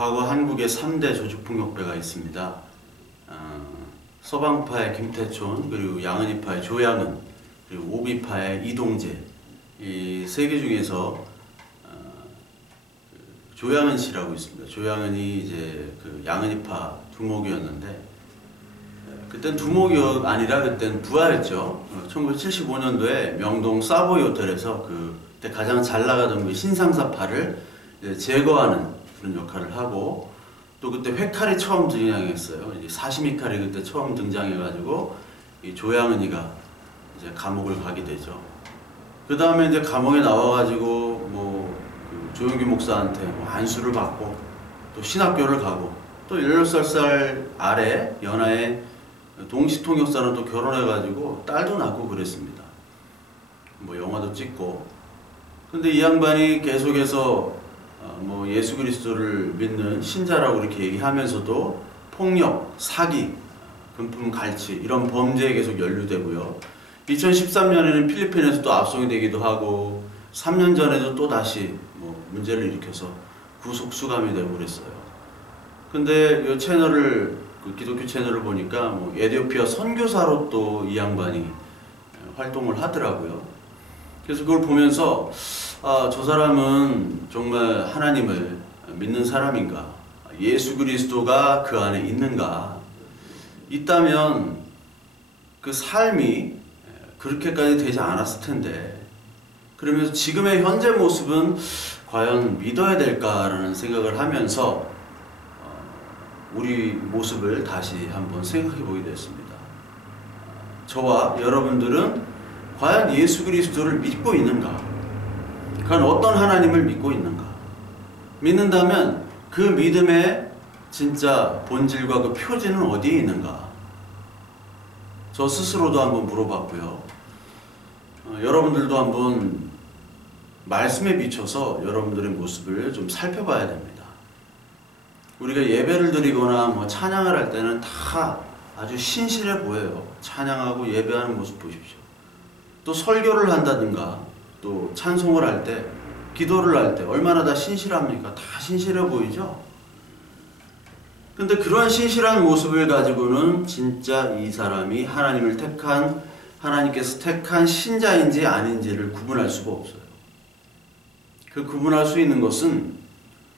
과거 한국에 3대 조직폭력배가 있습니다. 서방파의 김태촌, 그리고 양은이파의 조양은, 그리고 오비파의 이동재. 이 세 개 중에서 조양은 씨라고 있습니다. 조양은이 이제 그 양은이파 두목이었는데, 그땐 두목이 아니라 그땐 부하였죠. 1975년도에 명동 사보이 호텔에서 그때 가장 잘 나가던 그 신상사파를 제거하는 그런 역할을 하고, 또 그때 회칼이 처음 등장했어요. 이제 사시미칼이 그때 처음 등장해가지고 이 조양은이가 이제 감옥을 가게 되죠. 그 다음에 이제 감옥에 나와가지고 그 조용기 목사한테 안수를 받고 또 신학교를 가고 또 16살 아래 연하의 동시통역사는 또 결혼해가지고 딸도 낳고 그랬습니다. 영화도 찍고. 근데 이 양반이 계속해서 예수 그리스도를 믿는 신자라고 이렇게 얘기하면서도 폭력, 사기, 금품 갈취 이런 범죄에 계속 연루되고요. 2013년에는 필리핀에서 또 압송이 되기도 하고 3년 전에도 또 다시 문제를 일으켜서 구속 수감이 되고 그랬어요. 근데 이 채널을 그 기독교 채널을 보니까 에티오피아 선교사로 또 이 양반이 활동을 하더라고요. 그래서 그걸 보면서 저 사람은 정말 하나님을 믿는 사람인가? 예수 그리스도가 그 안에 있는가? 있다면 그 삶이 그렇게까지 되지 않았을 텐데, 그러면서 지금의 현재 모습은 과연 믿어야 될까라는 생각을 하면서 우리 모습을 다시 한번 생각해 보게 됐습니다. 저와 여러분들은 과연 예수 그리스도를 믿고 있는가? 과연 어떤 하나님을 믿고 있는가? 믿는다면 그 믿음의 진짜 본질과 그 표지는 어디에 있는가? 저 스스로도 한번 물어봤고요. 여러분들도 한번 말씀에 비춰서 여러분들의 모습을 좀 살펴봐야 됩니다. 우리가 예배를 드리거나 찬양을 할 때는 다 아주 신실해 보여요. 찬양하고 예배하는 모습 보십시오. 또 설교를 한다든가 또 찬송을 할 때, 기도를 할 때 얼마나 다 신실합니까? 다 신실해 보이죠? 근데 그런 신실한 모습을 가지고는 진짜 이 사람이 하나님을 택한, 하나님께서 택한 신자인지 아닌지를 구분할 수가 없어요. 그 구분할 수 있는 것은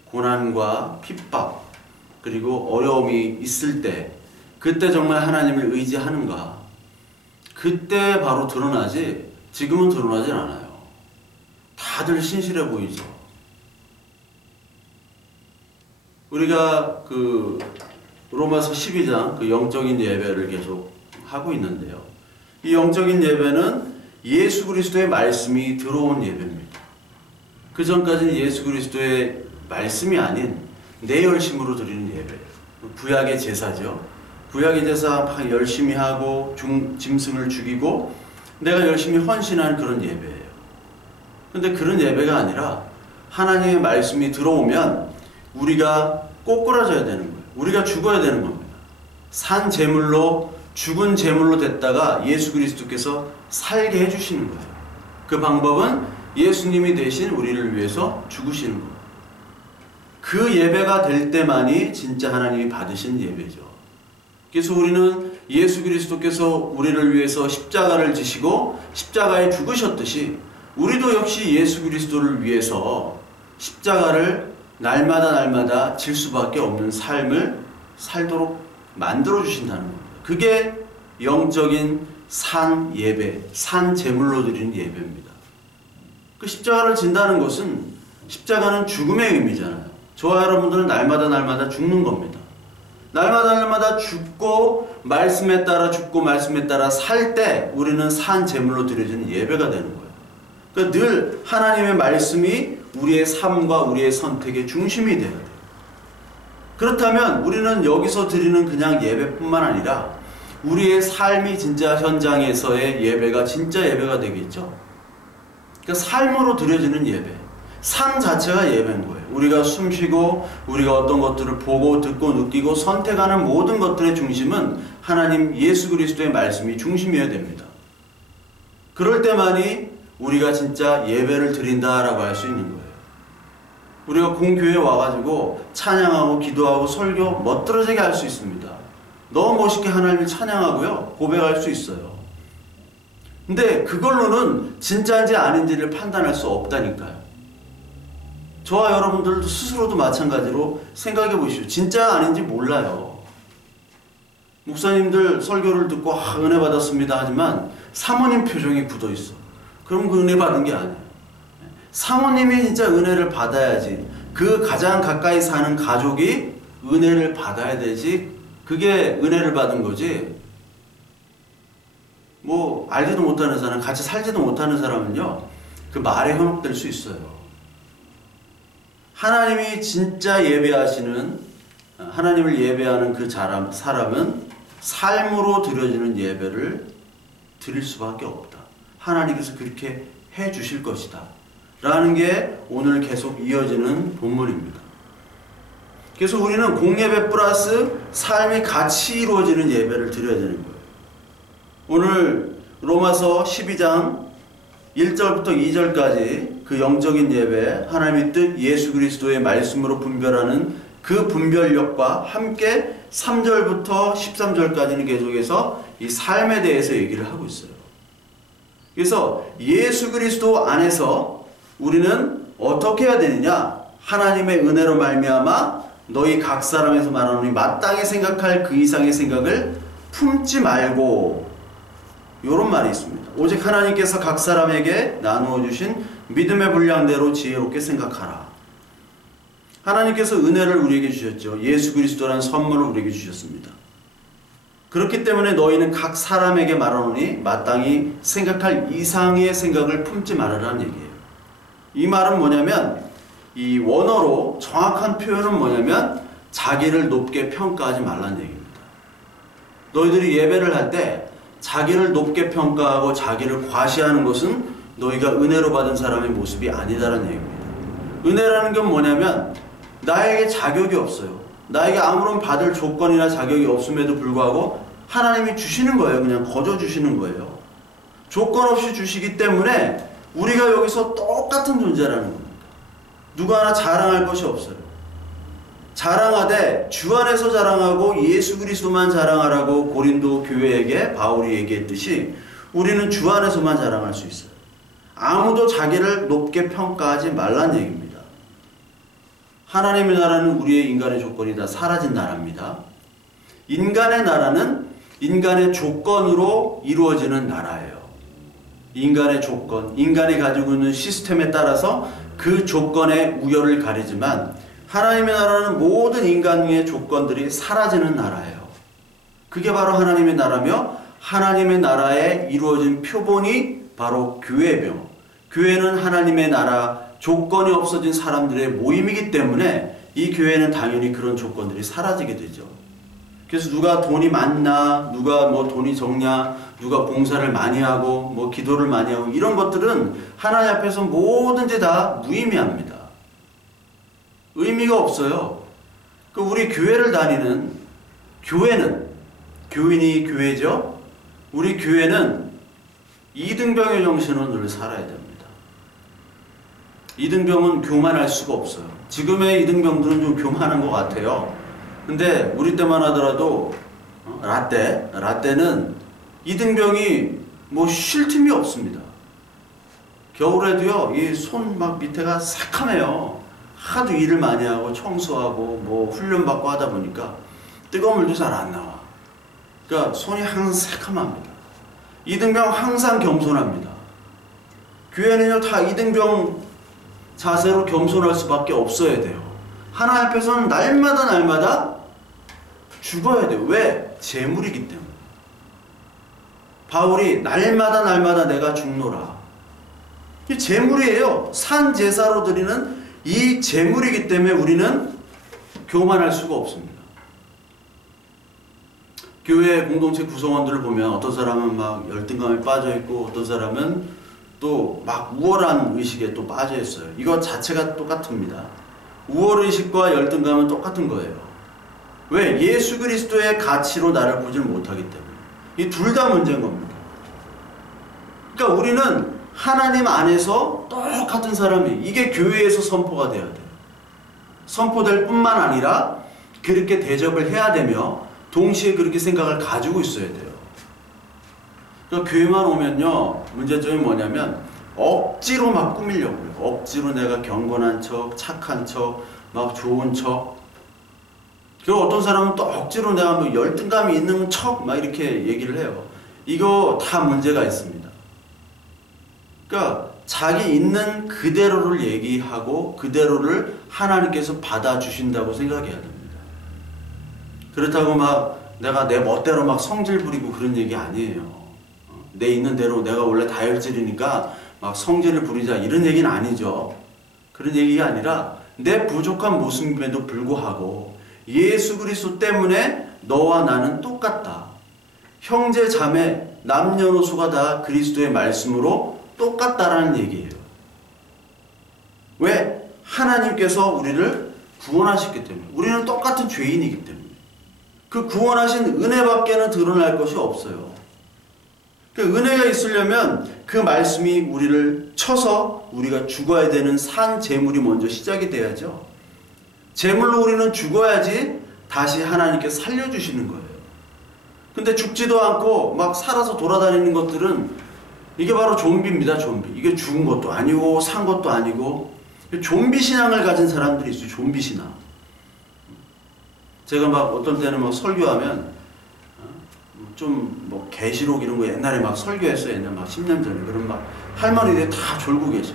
고난과 핍박, 그리고 어려움이 있을 때, 그때 정말 하나님을 의지하는가? 그때 바로 드러나지, 지금은 드러나진 않아요. 다들 신실해 보이죠. 우리가 그 로마서 12장 그 영적인 예배를 계속 하고 있는데요. 이 영적인 예배는 예수 그리스도의 말씀이 들어온 예배입니다. 그 전까지는 예수 그리스도의 말씀이 아닌 내 열심으로 드리는 예배예요. 구약의 제사죠. 구약의 제사 막 열심히 하고 짐승을 죽이고 내가 열심히 헌신하는 그런 예배예요. 근데 그런 예배가 아니라 하나님의 말씀이 들어오면 우리가 꼬꾸라져야 되는 거예요. 우리가 죽어야 되는 겁니다. 산 제물로, 죽은 제물로 됐다가 예수 그리스도께서 살게 해주시는 거예요. 그 방법은 예수님이 대신 우리를 위해서 죽으시는 거예요. 그 예배가 될 때만이 진짜 하나님이 받으신 예배죠. 그래서 우리는 예수 그리스도께서 우리를 위해서 십자가를 지시고 십자가에 죽으셨듯이 우리도 역시 예수 그리스도를 위해서 십자가를 날마다 질 수밖에 없는 삶을 살도록 만들어 주신다는 겁니다. 그게 영적인 산 예배, 산 제물로 드리는 예배입니다. 그 십자가를 진다는 것은, 십자가는 죽음의 의미잖아요. 저와 여러분들은 날마다 죽는 겁니다. 날마다 죽고 말씀에 따라 죽고 말씀에 따라 살 때 우리는 산 제물로 드려지는 예배가 되는 거예요. 그러니까 늘 하나님의 말씀이 우리의 삶과 우리의 선택의 중심이 되어야 돼요. 그렇다면 우리는 여기서 드리는 그냥 예배뿐만 아니라 우리의 삶이 진짜 현장에서의 예배가 진짜 예배가 되겠죠. 그러니까 삶으로 드려지는 예배, 삶 자체가 예배인 거예요. 우리가 숨쉬고 우리가 어떤 것들을 보고 듣고 느끼고 선택하는 모든 것들의 중심은 하나님 예수 그리스도의 말씀이 중심이어야 됩니다. 그럴 때만이 우리가 진짜 예배를 드린다라고 할 수 있는 거예요. 우리가 공교회에 와가지고 찬양하고 기도하고 설교 멋들어지게 할 수 있습니다. 너무 멋있게 하나님을 찬양하고요, 고백할 수 있어요. 근데 그걸로는 진짜인지 아닌지를 판단할 수 없다니까요. 저와 여러분들도 스스로도 마찬가지로 생각해 보십시오. 진짜 아닌지 몰라요. 목사님들 설교를 듣고 은혜 받았습니다 하지만 사모님 표정이 굳어 있어. 그럼 그 은혜 받은 게 아니에요. 사모님이 진짜 은혜를 받아야지, 그 가장 가까이 사는 가족이 은혜를 받아야 되지, 그게 은혜를 받은 거지. 뭐 알지도 못하는 사람, 같이 살지도 못하는 사람은요, 그 말에 현혹될 수 있어요. 하나님이 진짜 예배하시는, 하나님을 예배하는 그 사람은 삶으로 드려지는 예배를 드릴 수밖에 없다. 하나님께서 그렇게 해 주실 것이다 라는 게 오늘 계속 이어지는 본문입니다. 그래서 우리는 공예배 플러스 삶이 같이 이루어지는 예배를 드려야 되는 거예요. 오늘 로마서 12장 1절부터 2절까지 그 영적인 예배, 하나님의 뜻, 예수 그리스도의 말씀으로 분별하는 그 분별력과 함께 3절부터 13절까지는 계속해서 이 삶에 대해서 얘기를 하고 있어요. 그래서 예수 그리스도 안에서 우리는 어떻게 해야 되느냐? 하나님의 은혜로 말미암아 너희 각 사람에서 말하노니 마땅히 생각할 그 이상의 생각을 품지 말고, 이런 말이 있습니다. 오직 하나님께서 각 사람에게 나누어 주신 믿음의 분량대로 지혜롭게 생각하라. 하나님께서 은혜를 우리에게 주셨죠. 예수 그리스도라는 선물을 우리에게 주셨습니다. 그렇기 때문에 너희는 각 사람에게 말하노니 마땅히 생각할 이상의 생각을 품지 말으라는 얘기예요. 이 말은 뭐냐면, 이 원어로 정확한 표현은 뭐냐면 자기를 높게 평가하지 말라는 얘기입니다. 너희들이 예배를 할 때 자기를 높게 평가하고 자기를 과시하는 것은 너희가 은혜로 받은 사람의 모습이 아니다라는 얘기입니다. 은혜라는 건 뭐냐면 나에게 자격이 없어요. 나에게 아무런 받을 조건이나 자격이 없음에도 불구하고 하나님이 주시는 거예요. 그냥 거저 주시는 거예요. 조건 없이 주시기 때문에 우리가 여기서 똑같은 존재라는 겁니다. 누구 하나 자랑할 것이 없어요. 자랑하되 주 안에서 자랑하고 예수 그리스도만 자랑하라고 고린도 교회에게 바울이 얘기했듯이 우리는 주 안에서만 자랑할 수 있어요. 아무도 자기를 높게 평가하지 말란 얘기입니다. 하나님의 나라는 우리의 인간의 조건이 다 사라진 나라입니다. 인간의 나라는 인간의 조건으로 이루어지는 나라예요. 인간의 조건, 인간이 가지고 있는 시스템에 따라서 그 조건의 우열을 가리지만 하나님의 나라는 모든 인간의 조건들이 사라지는 나라예요. 그게 바로 하나님의 나라며 하나님의 나라에 이루어진 표본이 바로 교회며, 교회는 하나님의 나라, 조건이 없어진 사람들의 모임이기 때문에 이 교회는 당연히 그런 조건들이 사라지게 되죠. 그래서 누가 돈이 많나, 누가 뭐 돈이 적냐, 누가 봉사를 많이 하고 뭐 기도를 많이 하고 이런 것들은 하나님 앞에서 뭐든지 다 무의미합니다. 의미가 없어요. 우리 교회를 다니는 교회는, 교인이 교회죠. 우리 교회는 이등병의 정신으로 늘 살아야 됩니다. 이등병은 교만할 수가 없어요. 지금의 이등병들은 좀 교만한 것 같아요. 근데 우리 때만 하더라도 라떼는 이등병이 뭐 쉴 틈이 없습니다. 겨울에도요, 이 손 막 밑에가 새카매요. 하도 일을 많이 하고 청소하고 뭐 훈련받고 하다 보니까 뜨거운 물도 잘 안 나와. 그러니까 손이 항상 새카맣니다. 이등병 항상 겸손합니다. 교회는요 다 이등병 자세로 겸손할 수밖에 없어야 돼요. 하나님 앞에서는 날마다 죽어야 돼요. 왜? 재물이기 때문에. 바울이 날마다 내가 죽노라. 이 재물이에요. 산 제사로 드리는 이 재물이기 때문에 우리는 교만할 수가 없습니다. 교회 공동체 구성원들을 보면 어떤 사람은 막 열등감에 빠져 있고 어떤 사람은 또 막 우월한 의식에 또 빠져 있어요. 이거 자체가 똑같습니다. 우월의식과 열등감은 똑같은 거예요. 왜? 예수 그리스도의 가치로 나를 보질 못하기 때문에. 이 둘 다 문제인 겁니다. 그러니까 우리는 하나님 안에서 똑같은 사람이, 이게 교회에서 선포가 돼야 돼요. 선포될 뿐만 아니라 그렇게 대접을 해야 되며 동시에 그렇게 생각을 가지고 있어야 돼요. 그러니까 교회만 오면요, 문제점이 뭐냐면 억지로 막 꾸미려고 해요. 억지로 내가 경건한 척, 착한 척, 막 좋은 척. 그리고 어떤 사람은 또 억지로 내가 뭐 열등감이 있는 척 막 이렇게 얘기를 해요. 이거 다 문제가 있습니다. 그러니까 자기 있는 그대로를 얘기하고 그대로를 하나님께서 받아주신다고 생각해야 됩니다. 그렇다고 막 내가 내 멋대로 막 성질 부리고 그런 얘기 아니에요. 내 있는 대로 내가 원래 다혈질이니까 막 성질을 부리자 이런 얘기는 아니죠. 그런 얘기가 아니라 내 부족한 모습임에도 불구하고 예수 그리스도 때문에 너와 나는 똑같다. 형제 자매 남녀노소가 다 그리스도의 말씀으로 똑같다라는 얘기예요. 왜? 하나님께서 우리를 구원하셨기 때문에. 우리는 똑같은 죄인이기 때문에. 그 구원하신 은혜밖에는 드러날 것이 없어요. 그 은혜가 있으려면 그 말씀이 우리를 쳐서 우리가 죽어야 되는 산 제물이 먼저 시작이 돼야죠. 제물로 우리는 죽어야지 다시 하나님께 살려주시는 거예요. 근데 죽지도 않고 막 살아서 돌아다니는 것들은 이게 바로 좀비입니다. 좀비. 이게 죽은 것도 아니고 산 것도 아니고 좀비 신앙을 가진 사람들이 있어요. 좀비 신앙. 제가 막 어떤 때는 막 설교하면 좀 뭐 계시록 이런 거 옛날에 막 설교했어요. 옛날 막 10년 전에. 그럼 막 할머니들이 다 졸고 계셔.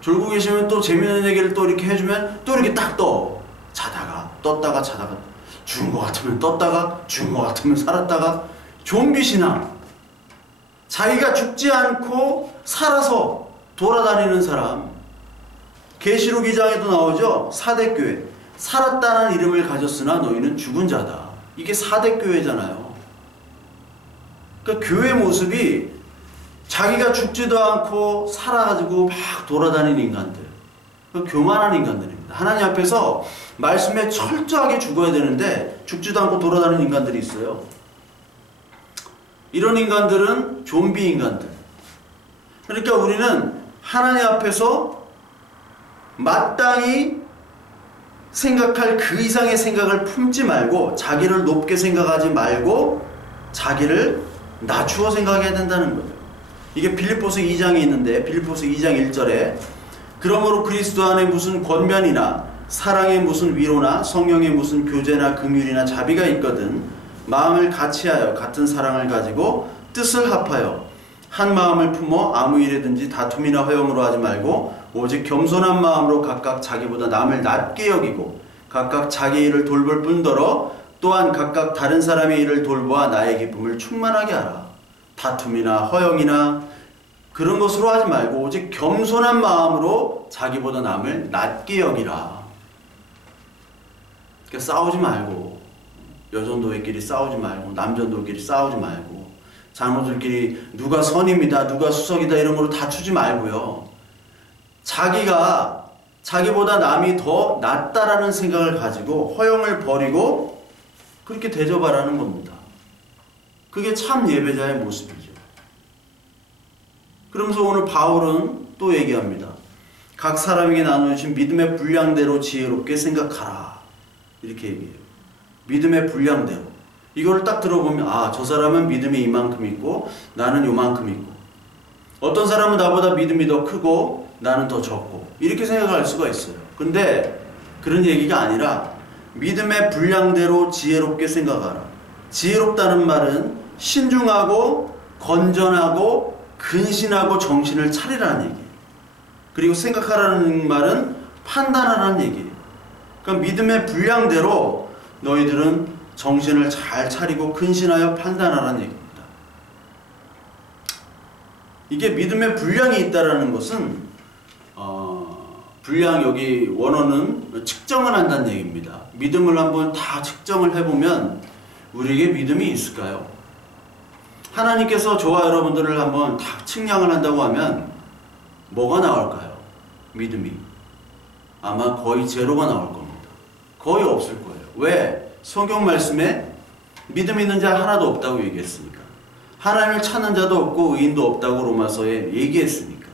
졸고 계시면 또 재밌는 얘기를 또 이렇게 해주면 또 이렇게 딱 떠. 자다가 떴다가 자다가 죽은 것 같으면 떴다가 죽은 것 같으면 살았다가 좀비 신앙. 자기가 죽지 않고 살아서 돌아다니는 사람. 계시록 2장에도 나오죠. 사대교회. 살았다는 이름을 가졌으나 너희는 죽은 자다. 이게 사대교회잖아요. 그러니까 교회 모습이 자기가 죽지도 않고 살아가지고 막 돌아다니는 인간들. 교만한 인간들입니다. 하나님 앞에서 말씀에 철저하게 죽어야 되는데 죽지도 않고 돌아다니는 인간들이 있어요. 이런 인간들은 좀비 인간들. 그러니까 우리는 하나님 앞에서 마땅히 생각할 그 이상의 생각을 품지 말고 자기를 높게 생각하지 말고 자기를 낮추어 생각해야 된다는 거죠. 이게 빌립보서 2장에 있는데 빌립보서 2장 1절에 그러므로 그리스도 안에 무슨 권면이나 사랑의 무슨 위로나 성령의 무슨 교제나 긍휼이나 자비가 있거든 마음을 같이하여 같은 사랑을 가지고 뜻을 합하여 한 마음을 품어 아무 일에든지 다툼이나 허용으로 하지 말고 오직 겸손한 마음으로 각각 자기보다 남을 낮게 여기고 각각 자기 일을 돌볼 뿐더러 또한 각각 다른 사람의 일을 돌보아 나의 기쁨을 충만하게 하라. 다툼이나 허용이나 그런 것으로 하지 말고 오직 겸손한 마음으로 자기보다 남을 낮게 여기라. 그러니까 싸우지 말고 여전도회끼리 싸우지 말고 남전도끼리 싸우지 말고 장로들끼리 누가 선입니다 누가 수석이다 이런 걸로 다투지 말고요. 자기가 자기보다 남이 더 낫다라는 생각을 가지고 허용을 버리고 그렇게 대접하라는 겁니다. 그게 참 예배자의 모습이죠. 그러면서 오늘 바울은 또 얘기합니다. 각 사람에게 나누신 믿음의 분량대로 지혜롭게 생각하라. 이렇게 얘기해요. 믿음의 분량대로. 이걸 딱 들어보면 아, 저 사람은 믿음이 이만큼 있고 나는 요만큼 있고 어떤 사람은 나보다 믿음이 더 크고 나는 더 적고 이렇게 생각할 수가 있어요. 근데 그런 얘기가 아니라 믿음의 분량대로 지혜롭게 생각하라. 지혜롭다는 말은 신중하고 건전하고 근신하고 정신을 차리라는 얘기예요. 그리고 생각하라는 말은 판단하라는 얘기예요. 그러니까 믿음의 분량대로 너희들은 정신을 잘 차리고 근신하여 판단하라는 얘기입니다. 이게 믿음의 분량이 있다라는 것은 분량 여기 원어는 측정을 한다는 얘기입니다. 믿음을 한번 다 측정을 해보면 우리에게 믿음이 있을까요? 하나님께서 저와 여러분들을 한번 다 측량을 한다고 하면 뭐가 나올까요? 믿음이 아마 거의 제로가 나올 겁니다. 거의 없을 거예요. 왜? 성경 말씀에 믿음 있는 자 하나도 없다고 얘기했으니까. 하나님을 찾는 자도 없고 의인도 없다고 로마서에 얘기했으니까.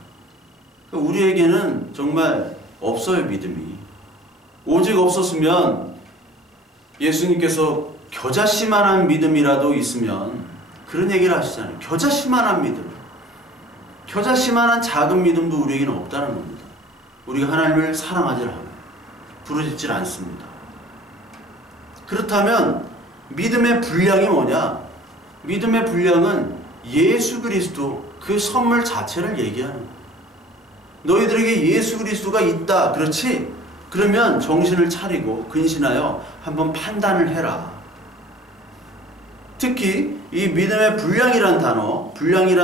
우리에게는 정말 없어요. 믿음이 오직 없었으면 예수님께서 겨자씨만한 믿음이라도 있으면 그런 얘기를 하시잖아요. 겨자씨만한 믿음. 겨자씨만한 작은 믿음도 우리에게는 없다는 겁니다. 우리가 하나님을 사랑하지 않아요. 부르짖질 않습니다. 그렇다면 믿음의 분량이 뭐냐? 믿음의 분량은 예수 그리스도 그 선물 자체를 얘기하는 거예요. 너희들에게 예수 그리스도가 있다. 그렇지? 그러면 정신을 차리고 근신하여 한번 판단을 해라. 특히 이 믿음의 분량이란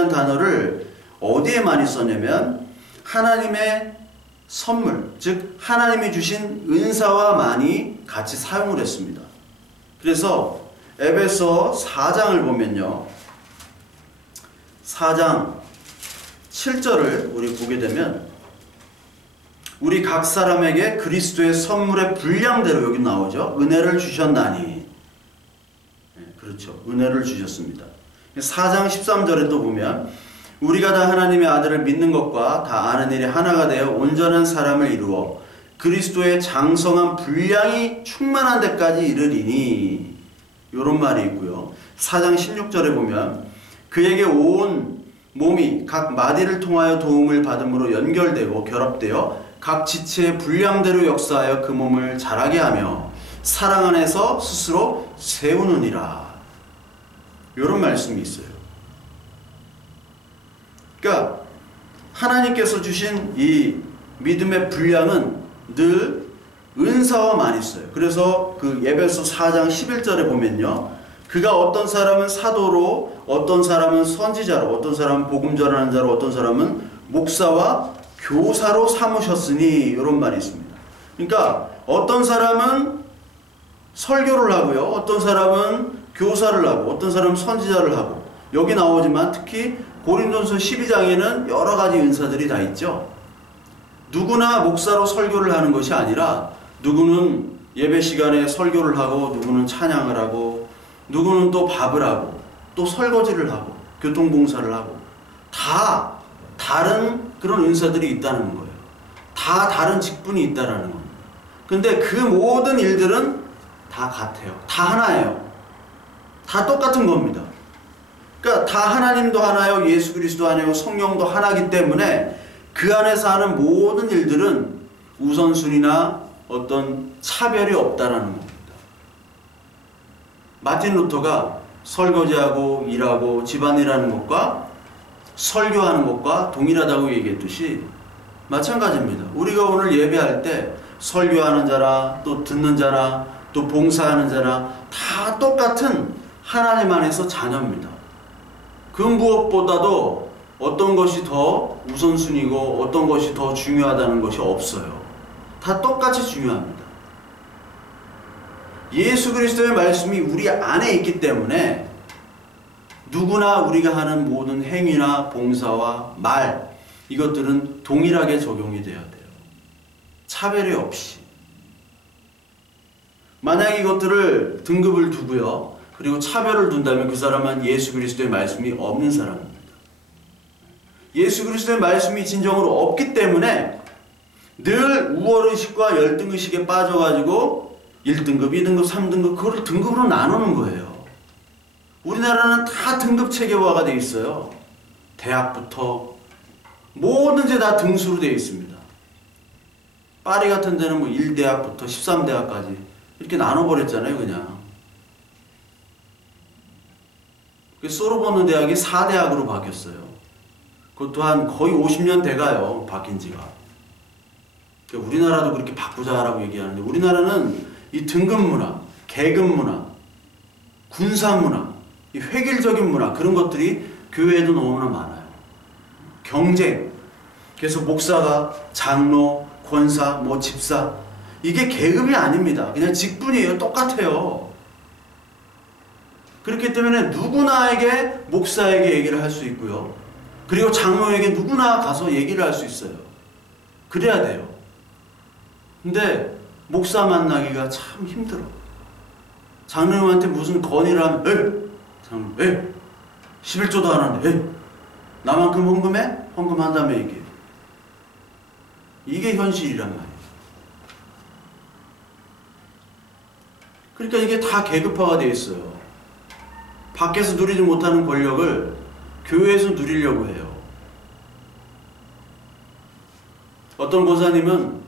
단어를 어디에 많이 썼냐면 하나님의 선물, 즉 하나님이 주신 은사와 많이 같이 사용을 했습니다. 그래서 에베소 4장을 보면요. 4장 7절을 우리 보게 되면 우리 각 사람에게 그리스도의 선물의 분량대로 여기 나오죠. 은혜를 주셨나니. 그렇죠. 은혜를 주셨습니다. 4장 13절에 또 보면 우리가 다 하나님의 아들을 믿는 것과 다 아는 일이 하나가 되어 온전한 사람을 이루어 그리스도의 장성한 분량이 충만한 데까지 이르리니 이런 말이 있고요. 4장 16절에 보면 그에게 온 몸이 각 마디를 통하여 도움을 받음으로 연결되고 결합되어 각 지체의 분량대로 역사하여 그 몸을 자라게 하며 사랑 안에서 스스로 세우느니라. 이런 말씀이 있어요. 그러니까 하나님께서 주신 이 믿음의 분량은 늘 은사와 많이 있어요. 그래서 그 에베소 4장 11절에 보면요. 그가 어떤 사람은 사도로, 어떤 사람은 선지자로, 어떤 사람은 복음 전하는 자로, 어떤 사람은 목사와 교사로 삼으셨으니 이런 말이 있습니다. 그러니까 어떤 사람은 설교를 하고요. 어떤 사람은 교사를 하고 어떤 사람은 선지자를 하고 여기 나오지만 특히 고린도전서 12장에는 여러 가지 은사들이 다 있죠. 누구나 목사로 설교를 하는 것이 아니라 누구는 예배 시간에 설교를 하고 누구는 찬양을 하고 누구는 또 밥을 하고 또 설거지를 하고 교통봉사를 하고 다 다른 그런 은사들이 있다는 거예요. 다 다른 직분이 있다는 겁니다. 근데 그 모든 일들은 다 같아요. 다 하나예요. 다 똑같은 겁니다. 그러니까 다 하나님도 하나요, 예수 그리스도 하나요, 성령도 하나이기 때문에 그 안에서 하는 모든 일들은 우선순위나 어떤 차별이 없다라는 겁니다. 마틴 루터가 설거지하고 일하고 집안일하는 것과 설교하는 것과 동일하다고 얘기했듯이 마찬가지입니다. 우리가 오늘 예배할 때 설교하는 자나 또 듣는 자나 또 봉사하는 자나 다 똑같은 하나님 안에서 자녀입니다. 그 무엇보다도 어떤 것이 더 우선순위고 어떤 것이 더 중요하다는 것이 없어요. 다 똑같이 중요합니다. 예수 그리스도의 말씀이 우리 안에 있기 때문에 누구나 우리가 하는 모든 행위나 봉사와 말 이것들은 동일하게 적용이 돼야 돼요. 차별이 없이. 만약 이것들을 등급을 두고요. 그리고 차별을 둔다면 그 사람은 예수 그리스도의 말씀이 없는 사람입니다. 예수 그리스도의 말씀이 진정으로 없기 때문에 늘 우월의식과 열등의식에 빠져가지고 1등급, 2등급, 3등급 그걸 등급으로 나누는 거예요. 우리나라는 다 등급 체계화가 되어 있어요. 대학부터 뭐든지 다 등수로 되어 있습니다. 파리 같은 데는 뭐 1대학부터 13대학까지 이렇게 나눠버렸잖아요, 그냥. 소르보는 대학이 4대학으로 바뀌었어요. 그것도 한 거의 50년 돼가요, 바뀐 지가. 그러니까 우리나라도 그렇게 바꾸자라고 얘기하는데 우리나라는 이 등급 문화, 계급 문화, 군사 문화, 이 획일적인 문화 그런 것들이 교회에도 너무나 많아요. 경쟁. 그래서 목사가 장로, 권사, 뭐 집사 이게 계급이 아닙니다. 그냥 직분이에요. 똑같아요. 그렇기 때문에 누구나에게 목사에게 얘기를 할 수 있고요. 그리고 장로에게 누구나 가서 얘기를 할 수 있어요. 그래야 돼요. 근데 목사 만나기가 참 힘들어. 장로님한테 무슨 건의를 하면 장로님 11조도 안 하는데 나만큼 헌금해? 헌금한 다음에 얘기해. 이게 현실이란 말이에요. 그러니까 이게 다 계급화가 되어 있어요. 밖에서 누리지 못하는 권력을 교회에서 누리려고 해요. 어떤 권사님은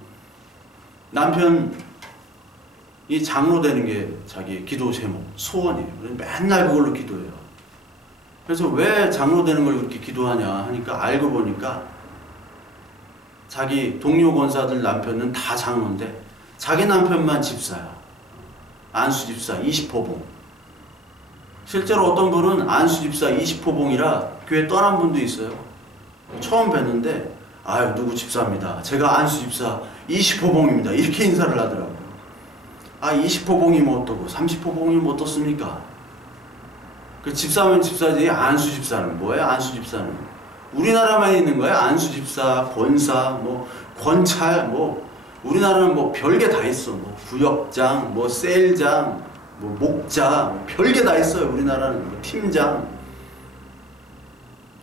남편이 장로 되는 게 자기 기도 제목, 소원이에요. 맨날 그걸로 기도해요. 그래서 왜 장로 되는 걸 그렇게 기도하냐 하니까 알고 보니까 자기 동료 권사들 남편은 다 장로인데 자기 남편만 집사야. 안수 집사 20호봉. 실제로 어떤 분은 안수 집사 20호봉이라 교회 떠난 분도 있어요. 처음 뵀는데 아유 누구 집사입니다. 제가 안수 집사 20호봉입니다. 이렇게 인사를 하더라고요. 아 20호봉이면 어떠고 30호봉이면 어떻습니까? 그 집사면 집사지 안수 집사는 뭐예요? 안수 집사는 우리나라만 있는 거예요. 안수 집사, 권사, 뭐 권찰, 뭐 우리나라는 뭐 별게 다 있어. 뭐 구역장, 뭐 셀장, 뭐 목자, 뭐 별게 다 있어요. 우리나라는 뭐 팀장.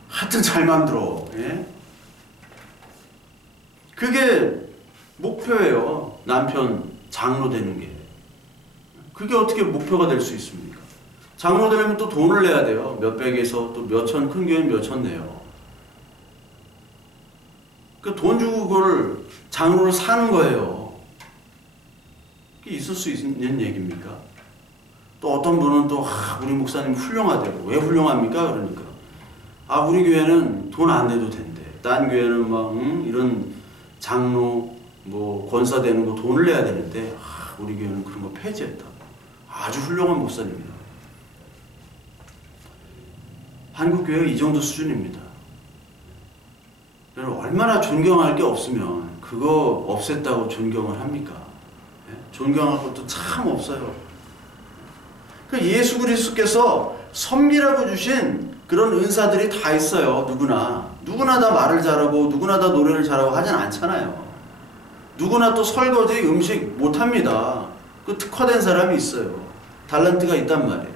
하여튼 잘 만들어. 예? 그게 목표예요. 남편 장로 되는 게. 그게 어떻게 목표가 될 수 있습니까? 장로 되려면 또 돈을 내야 돼요. 몇백에서 또 몇천, 큰 교회는 몇천 내요. 그 돈 주고 그걸 장로를 사는 거예요. 그게 있을 수 있는 얘기입니까? 또 어떤 분은 또 우리 목사님 훌륭하대요. 왜 훌륭합니까? 그러니까 우리 교회는 돈 안 내도 된대. 딴 교회는 막 이런 장로 뭐 권사 되는 거 돈을 내야 되는데 우리 교회는 그런 거 폐지했다. 아주 훌륭한 목사님이다. 한국 교회가 이 정도 수준입니다. 얼마나 존경할 게 없으면 그거 없앴다고 존경을 합니까? 존경할 것도 참 없어요. 예수 그리스도께서 선비라고 주신 그런 은사들이 다 있어요. 누구나 다 말을 잘하고 누구나 다 노래를 잘하고 하진 않잖아요. 누구나 또 설거지 음식 못합니다. 그 특화된 사람이 있어요. 달란트가 있단 말이에요.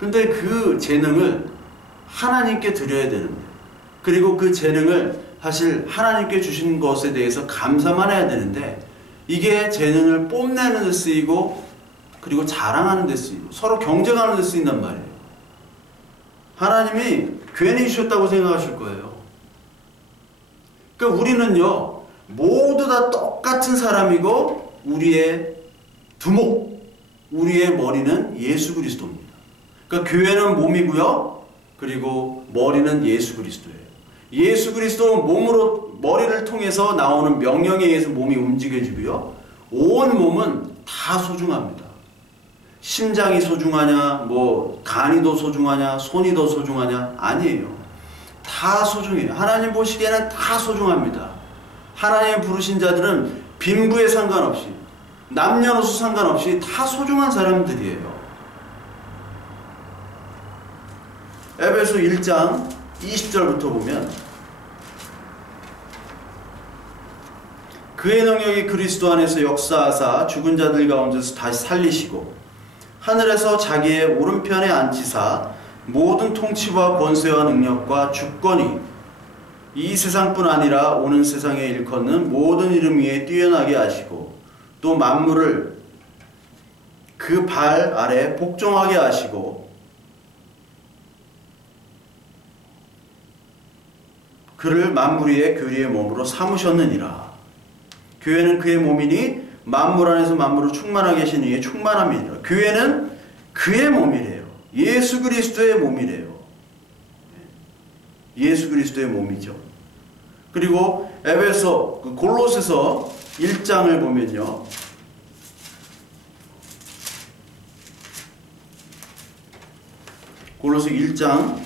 근데 그 재능을 하나님께 드려야 되는데 그리고 그 재능을 사실 하나님께 주신 것에 대해서 감사만 해야 되는데 이게 재능을 뽐내는 데 쓰이고 그리고 자랑하는 데 쓰이고 서로 경쟁하는 데 쓰인단 말이에요. 하나님이 괜히 주셨다고 생각하실 거예요. 그러니까 우리는요 모두 다 똑같은 사람이고 우리의 두목, 우리의 머리는 예수 그리스도입니다. 그러니까 교회는 몸이고요 그리고 머리는 예수 그리스도예요. 예수 그리스도 몸으로 머리를 통해서 나오는 명령에 의해서 몸이 움직여지고요. 온 몸은 다 소중합니다. 심장이 소중하냐, 뭐 간이 더 소중하냐, 손이 더 소중하냐 아니에요. 다 소중해요. 하나님 보시기에는 다 소중합니다. 하나님 부르신 자들은 빈부에 상관없이 남녀노소 상관없이 다 소중한 사람들이에요. 에베소 1장 20절부터 보면 그의 능력이 그리스도 안에서 역사하사 죽은 자들 가운데서 다시 살리시고 하늘에서 자기의 오른편에 앉히사 모든 통치와 권세와 능력과 주권이 이 세상뿐 아니라 오는 세상에 일컫는 모든 이름 위에 뛰어나게 하시고 또 만물을 그 발 아래 복종하게 하시고 그를 만물 위에 교리의 몸으로 삼으셨느니라. 교회는 그의 몸이니 만물 안에서 만물을 충만하게 하신 이의 충만함이니라. 교회는 그의 몸이래요. 예수 그리스도의 몸이래요. 예수 그리스도의 몸이죠. 그리고 에베소 골로새서 1장을 보면요. 골로새 1장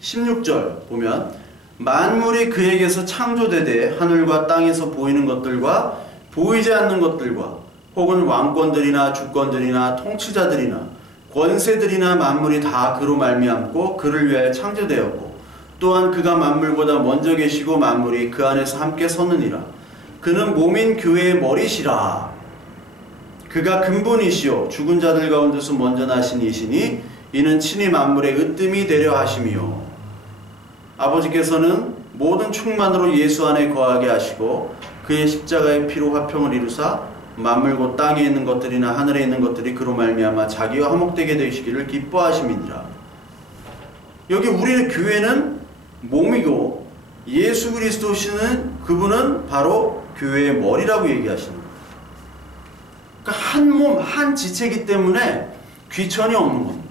16절 보면 만물이 그에게서 창조되되 하늘과 땅에서 보이는 것들과 보이지 않는 것들과 혹은 왕권들이나 주권들이나 통치자들이나 권세들이나 만물이 다 그로 말미암고 그를 위하여 창조되었고 또한 그가 만물보다 먼저 계시고 만물이 그 안에서 함께 서느니라. 그는 몸인 교회의 머리시라. 그가 근본이시요 죽은 자들 가운데서 먼저 나신 이시니 이는 친히 만물의 으뜸이 되려 하심이요. 아버지께서는 모든 충만으로 예수 안에 거하게 하시고 그의 십자가의 피로 화평을 이루사 만물 곧 땅에 있는 것들이나 하늘에 있는 것들이 그로 말미암아 자기와 화목되게 되시기를 기뻐하심이니라. 여기 우리의 교회는 몸이고 예수 그리스도시는 그분은 바로 교회의 머리라고 얘기하시는 거예요. 그러니까 한 몸, 한 지체이기 때문에 귀천이 없는 겁니다.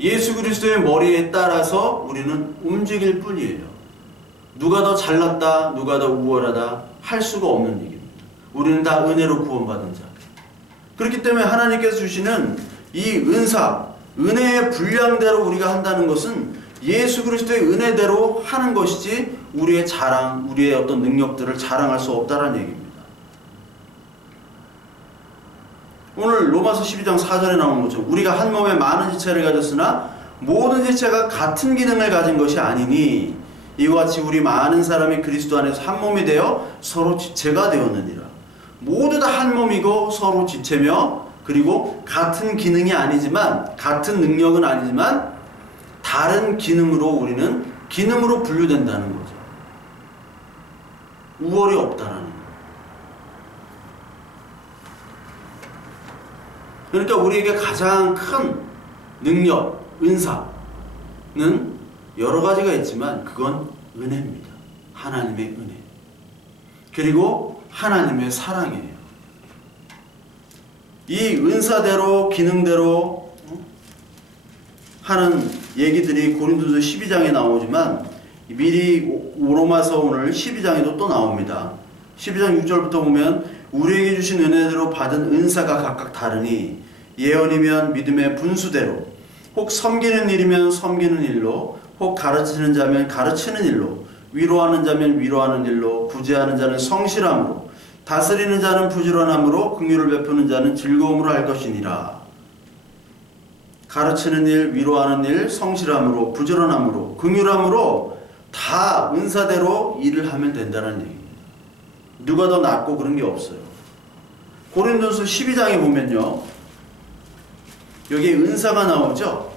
예수 그리스도의 머리에 따라서 우리는 움직일 뿐이에요. 누가 더 잘났다, 누가 더 우월하다 할 수가 없는 얘기입니다. 우리는 다 은혜로 구원받은 자. 그렇기 때문에 하나님께서 주시는 이 은사, 은혜의 분량대로 우리가 한다는 것은 예수 그리스도의 은혜대로 하는 것이지 우리의 자랑, 우리의 어떤 능력들을 자랑할 수 없다는 얘기입니다. 오늘 로마서 12장 4절에 나오는 것처럼 우리가 한 몸에 많은 지체를 가졌으나 모든 지체가 같은 기능을 가진 것이 아니니 이와 같이 우리 많은 사람이 그리스도 안에서 한 몸이 되어 서로 지체가 되었느니라. 모두 다 한 몸이고 서로 지체며 그리고 같은 기능이 아니지만 같은 능력은 아니지만 다른 기능으로 우리는 기능으로 분류된다는 거죠. 우월이 없다라는 거예요. 그러니까 우리에게 가장 큰 능력, 은사는 여러 가지가 있지만 그건 은혜입니다. 하나님의 은혜. 그리고 하나님의 사랑이에요. 이 은사대로 기능대로 하는 얘기들이 고린도서 12장에 나오지만 미리 로마서 오늘 12장에도 또 나옵니다. 12장 6절부터 보면 우리에게 주신 은혜대로 받은 은사가 각각 다르니 예언이면 믿음의 분수대로 혹 섬기는 일이면 섬기는 일로 혹 가르치는 자면 가르치는 일로 위로하는 자면 위로하는 일로 구제하는 자는 성실함으로 다스리는 자는 부지런함으로 긍휼을 베푸는 자는 즐거움으로 할 것이니라. 가르치는 일, 위로하는 일, 성실함으로 부지런함으로 긍휼함으로 다 은사대로 일을 하면 된다는 얘기입니다. 누가 더 낫고 그런 게 없어요. 고린도서 12장에 보면요. 여기에 은사가 나오죠.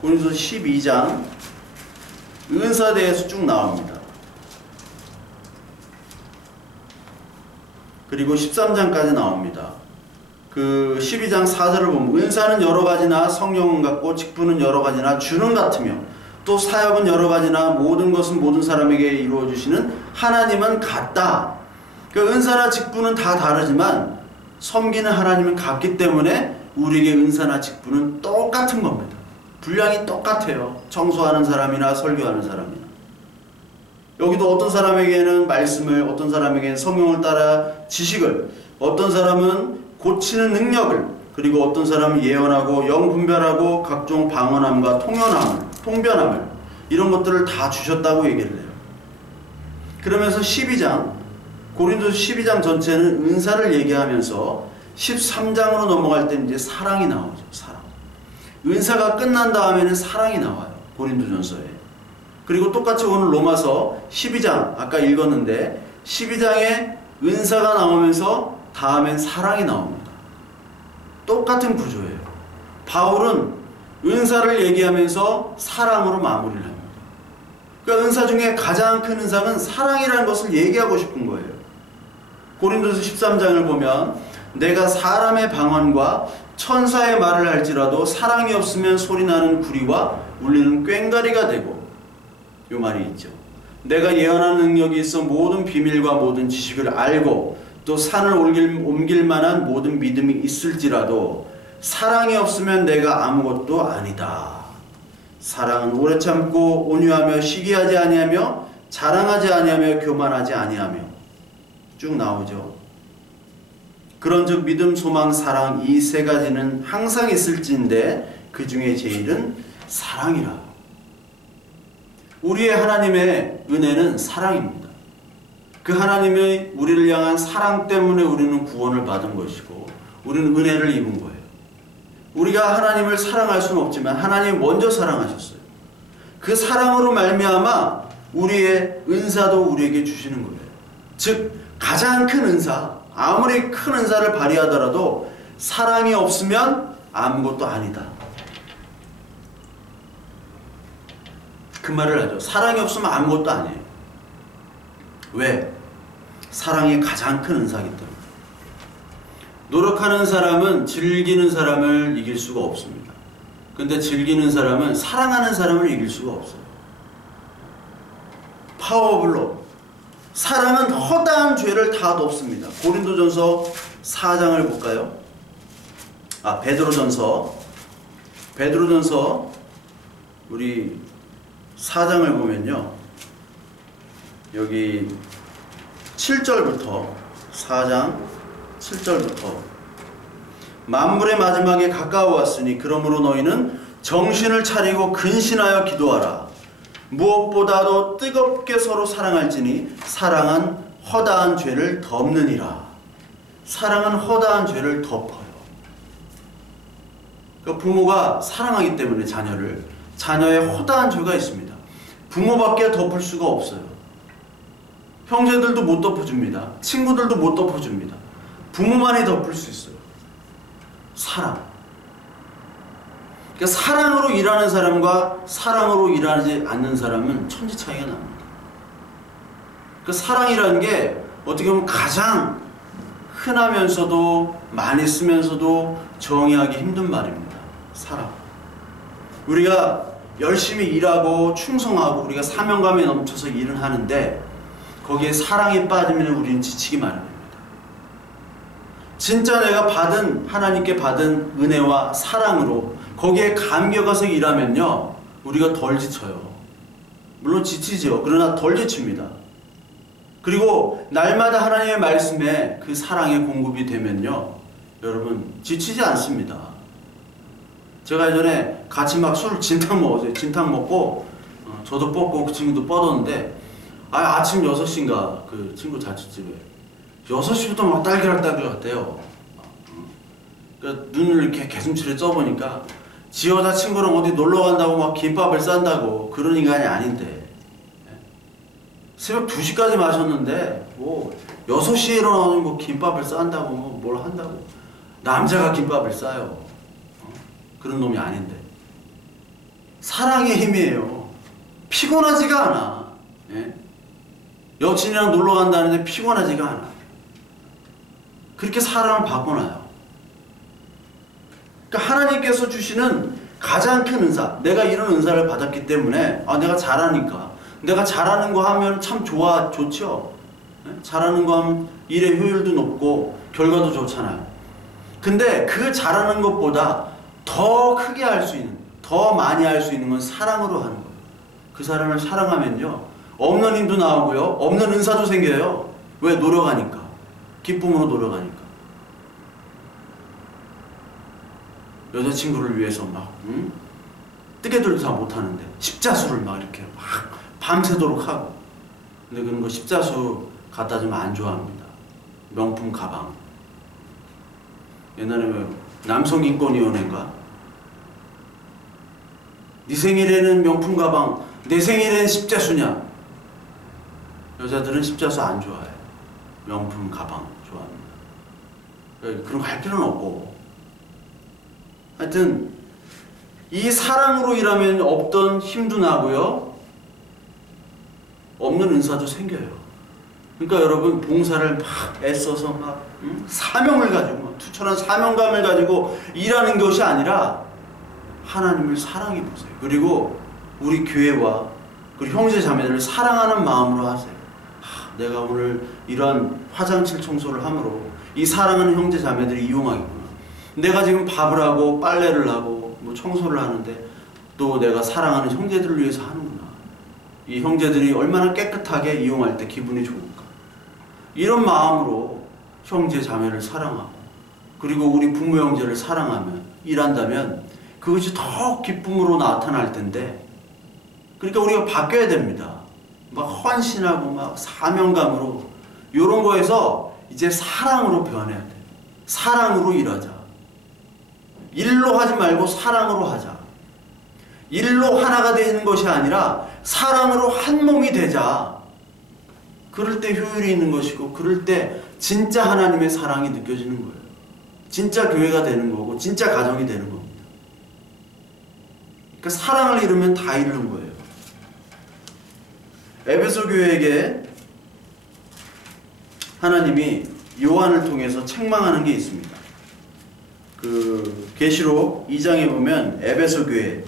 고린도서 12장 은사에 대해서 쭉 나옵니다. 그리고 13장까지 나옵니다. 그 12장 4절을 보면 은사는 여러 가지나 성령은 같고 직분은 여러 가지나 주는 같으며 또 사역은 여러 가지나 모든 것은 모든 사람에게 이루어 주시는 하나님은 같다. 그 은사나 직분은 다 다르지만 섬기는 하나님은 같기 때문에 우리에게 은사나 직분은 똑같은 겁니다. 분량이 똑같아요. 청소하는 사람이나 설교하는 사람이나. 여기도 어떤 사람에게는 말씀을, 어떤 사람에게는 성경을 따라 지식을, 어떤 사람은 고치는 능력을, 그리고 어떤 사람은 예언하고 영분별하고 각종 방언함과 통변함을 이런 것들을 다 주셨다고 얘기를 해요. 그러면서 12장, 고린도서 12장 전체는 은사를 얘기하면서 13장으로 넘어갈 때 이제 사랑이 나오죠. 사랑. 은사가 끝난 다음에는 사랑이 나와요. 고린도전서에. 그리고 똑같이 오늘 로마서 12장 아까 읽었는데 12장에 은사가 나오면서 다음엔 사랑이 나옵니다. 똑같은 구조예요. 바울은 은사를 얘기하면서 사랑으로 마무리를 합니다. 그러니까 은사 중에 가장 큰 은사는 사랑이라는 것을 얘기하고 싶은 거예요. 고린도서 13장을 보면 내가 사람의 방언과 천사의 말을 할지라도 사랑이 없으면 소리나는 구리와 울리는 꽹과리가 되고 요 말이 있죠. 내가 예언하는 능력이 있어 모든 비밀과 모든 지식을 알고 또 산을 옮길 만한 모든 믿음이 있을지라도 사랑이 없으면 내가 아무것도 아니다. 사랑은 오래 참고 온유하며 시기하지 아니하며 자랑하지 아니하며 교만하지 아니하며 쭉 나오죠. 그런즉 믿음, 소망, 사랑 이 세 가지는 항상 있을진데 그 중에 제일은 사랑이라. 우리의 하나님의 은혜는 사랑입니다. 그 하나님의 우리를 향한 사랑 때문에 우리는 구원을 받은 것이고 우리는 은혜를 입은 거예요. 우리가 하나님을 사랑할 수는 없지만 하나님이 먼저 사랑하셨어요. 그 사랑으로 말미암아 우리의 은사도 우리에게 주시는 거예요. 즉 가장 큰 은사, 아무리 큰 은사를 발휘하더라도 사랑이 없으면 아무것도 아니다. 그 말을 하죠. 사랑이 없으면 아무것도 아니에요. 왜? 사랑이 가장 큰 은사이기 때문에. 노력하는 사람은 즐기는 사람을 이길 수가 없습니다. 근데 즐기는 사람은 사랑하는 사람을 이길 수가 없어요. 파워 오브 러브. 사랑은 허다한 죄를 다 덮습니다. 고린도전서 4장을 볼까요? 베드로전서 우리 4장을 보면요. 여기 7절부터 4장 7절부터 만물의 마지막에 가까워왔으니 그러므로 너희는 정신을 차리고 근신하여 기도하라. 무엇보다도 뜨겁게 서로 사랑할지니 사랑은 허다한 죄를 덮느니라. 사랑은 허다한 죄를 덮어요. 그러니까 부모가 사랑하기 때문에 자녀의 허다한 죄가 있습니다. 부모밖에 덮을 수가 없어요. 형제들도 못 덮어줍니다. 친구들도 못 덮어줍니다. 부모만이 덮을 수 있어요. 사랑. 그러니까 사랑으로 일하는 사람과 사랑으로 일하지 않는 사람은 천지 차이가 납니다. 그 사랑이라는 게 어떻게 보면 가장 흔하면서도 많이 쓰면서도 정의하기 힘든 말입니다. 사랑. 우리가 열심히 일하고 충성하고 우리가 사명감에 넘쳐서 일을 하는데 거기에 사랑이 빠지면 우리는 지치기 마련입니다. 진짜 내가 하나님께 받은 은혜와 사랑으로 거기에 감격해서 일하면요, 우리가 덜 지쳐요. 물론 지치죠. 그러나 덜 지칩니다. 그리고 날마다 하나님의 말씀에 그 사랑의 공급이 되면요, 여러분 지치지 않습니다. 제가 예전에 같이 막 술 진탕 먹었어요. 진탕 먹고 저도 뻗고 그 친구도 뻗었는데 아침 6시인가 그 친구 자취집에 6시부터 막 딸기락 했대요. 그러니까 눈을 이렇게 개슴츠레 쪄보니까 지 여자 친구랑 어디 놀러 간다고 막 김밥을 싼다고 그런 인간이 아닌데 새벽 2시까지 마셨는데 뭐 6시에 일어나서 뭐 김밥을 싼다고 뭐 뭘 한다고 남자가 김밥을 싸요. 그런 놈이 아닌데 사랑의 힘이에요. 피곤하지가 않아. 예? 여친이랑 놀러 간다는데 피곤하지가 않아. 그렇게 사랑을 바꿔놔요. 그러니까 하나님께서 주시는 가장 큰 은사, 내가 이런 은사를 받았기 때문에 내가 잘하니까 내가 잘하는 거 하면 참 좋죠. 잘하는 거 하면 일의 효율도 높고 결과도 좋잖아요. 근데 그 잘하는 것보다 더 크게 할 수 있는, 더 많이 할 수 있는 건 사랑으로 하는 거예요. 그 사람을 사랑하면요, 없는 힘도 나오고요, 없는 은사도 생겨요. 왜? 노력하니까. 기쁨으로 노력하니까. 여자친구를 위해서 막 뜨개들도 다 못하는데 십자수를 막 이렇게 막 밤새도록 하고. 근데 그런 거 십자수 갖다 주면 안 좋아합니다. 명품 가방. 옛날에 왜 남성인권위원회인가? 네 생일에는 명품 가방, 내 생일에는 십자수냐? 여자들은 십자수 안 좋아해요. 명품 가방 좋아합니다. 그런 거 할 필요는 없고. 하여튼 이 사랑으로 일하면 없던 힘도 나고요, 없는 은사도 생겨요. 그러니까 여러분 봉사를 막 애써서 막 사명을 가지고 막 투철한 사명감을 가지고 일하는 것이 아니라 하나님을 사랑해 보세요. 그리고 우리 교회와 그리고 형제 자매들을 사랑하는 마음으로 하세요. 내가 오늘 이러한 화장실 청소를 함으로 이 사랑하는 형제 자매들이 이용하겠구나. 내가 지금 밥을 하고 빨래를 하고 뭐 청소를 하는데 또 내가 사랑하는 형제들을 위해서 하는구나. 이 형제들이 얼마나 깨끗하게 이용할 때 기분이 좋을까. 이런 마음으로 형제 자매를 사랑하고 그리고 우리 부모 형제를 사랑하면 일한다면 그것이 더 기쁨으로 나타날 텐데, 그러니까 우리가 바뀌어야 됩니다. 막 헌신하고 막 사명감으로 이런 거에서 이제 사랑으로 변해야 돼. 사랑으로 일하자. 일로 하지 말고 사랑으로 하자. 일로 하나가 되는 것이 아니라 사랑으로 한 몸이 되자. 그럴 때 효율이 있는 것이고, 그럴 때 진짜 하나님의 사랑이 느껴지는 거예요. 진짜 교회가 되는 거고 진짜 가정이 되는 겁니다. 그러니까 사랑을 잃으면 다 잃는 거예요. 에베소 교회에게 하나님이 요한을 통해서 책망하는 게 있습니다. 그 계시록 2장에 보면 에베소 교회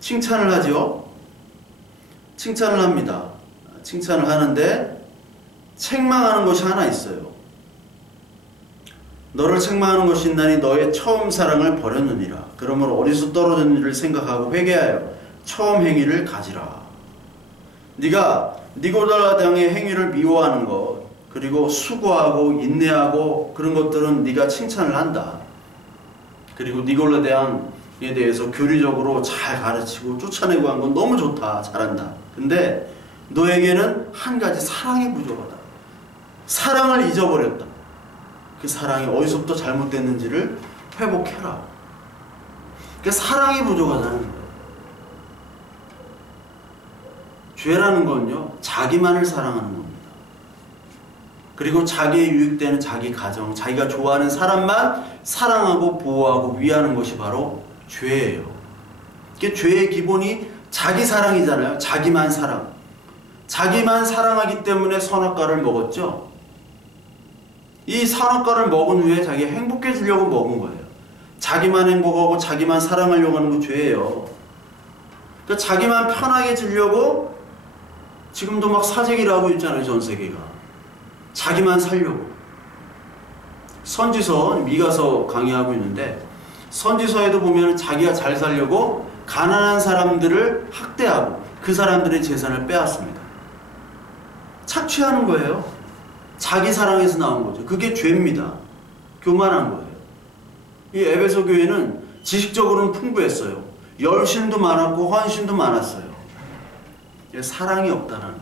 칭찬을 하죠. 칭찬을 합니다. 칭찬을 하는데 책망하는 것이 하나 있어요. 너를 책망하는 것이 있나니 너의 처음 사랑을 버렸느니라. 그러므로 어디서 떨어진 일을 생각하고 회개하여 처음 행위를 가지라. 네가 니고라당의 행위를 미워하는 것, 그리고 수고하고 인내하고 그런 것들은 네가 칭찬을 한다. 그리고 니고라당에 대해서 교리적으로 잘 가르치고 쫓아내고 한 건 너무 좋다. 잘한다. 근데 너에게는 한 가지 사랑이 부족하다. 사랑을 잊어버렸다. 그 사랑이 어디서부터 잘못됐는지를 회복해라. 그러니까 사랑이 부족하다는 거예요. 죄라는 건요, 자기만을 사랑하는 겁니다. 그리고 자기의 유익되는 자기 가정, 자기가 좋아하는 사람만 사랑하고 보호하고 위하는 것이 바로 죄예요. 이게 죄의 기본이 자기 사랑이잖아요. 자기만 사랑. 자기만 사랑하기 때문에 선악과를 먹었죠. 이 선악과를 먹은 후에 자기가 행복해지려고 먹은 거예요. 자기만 행복하고 자기만 사랑하려고 하는 거 죄예요. 그러니까 자기만 편하게 지려고 지금도 막 사재기를 하고 있잖아요. 전 세계가. 자기만 살려고. 선지서 미가서 강의하고 있는데 선지서에도 보면 자기가 잘 살려고 가난한 사람들을 학대하고 그 사람들의 재산을 빼앗습니다. 착취하는 거예요. 자기 사랑에서 나온 거죠. 그게 죄입니다. 교만한 거예요. 이 에베소 교회는 지식적으로는 풍부했어요. 열심도 많았고 헌신도 많았어요. 사랑이 없다는 거예요.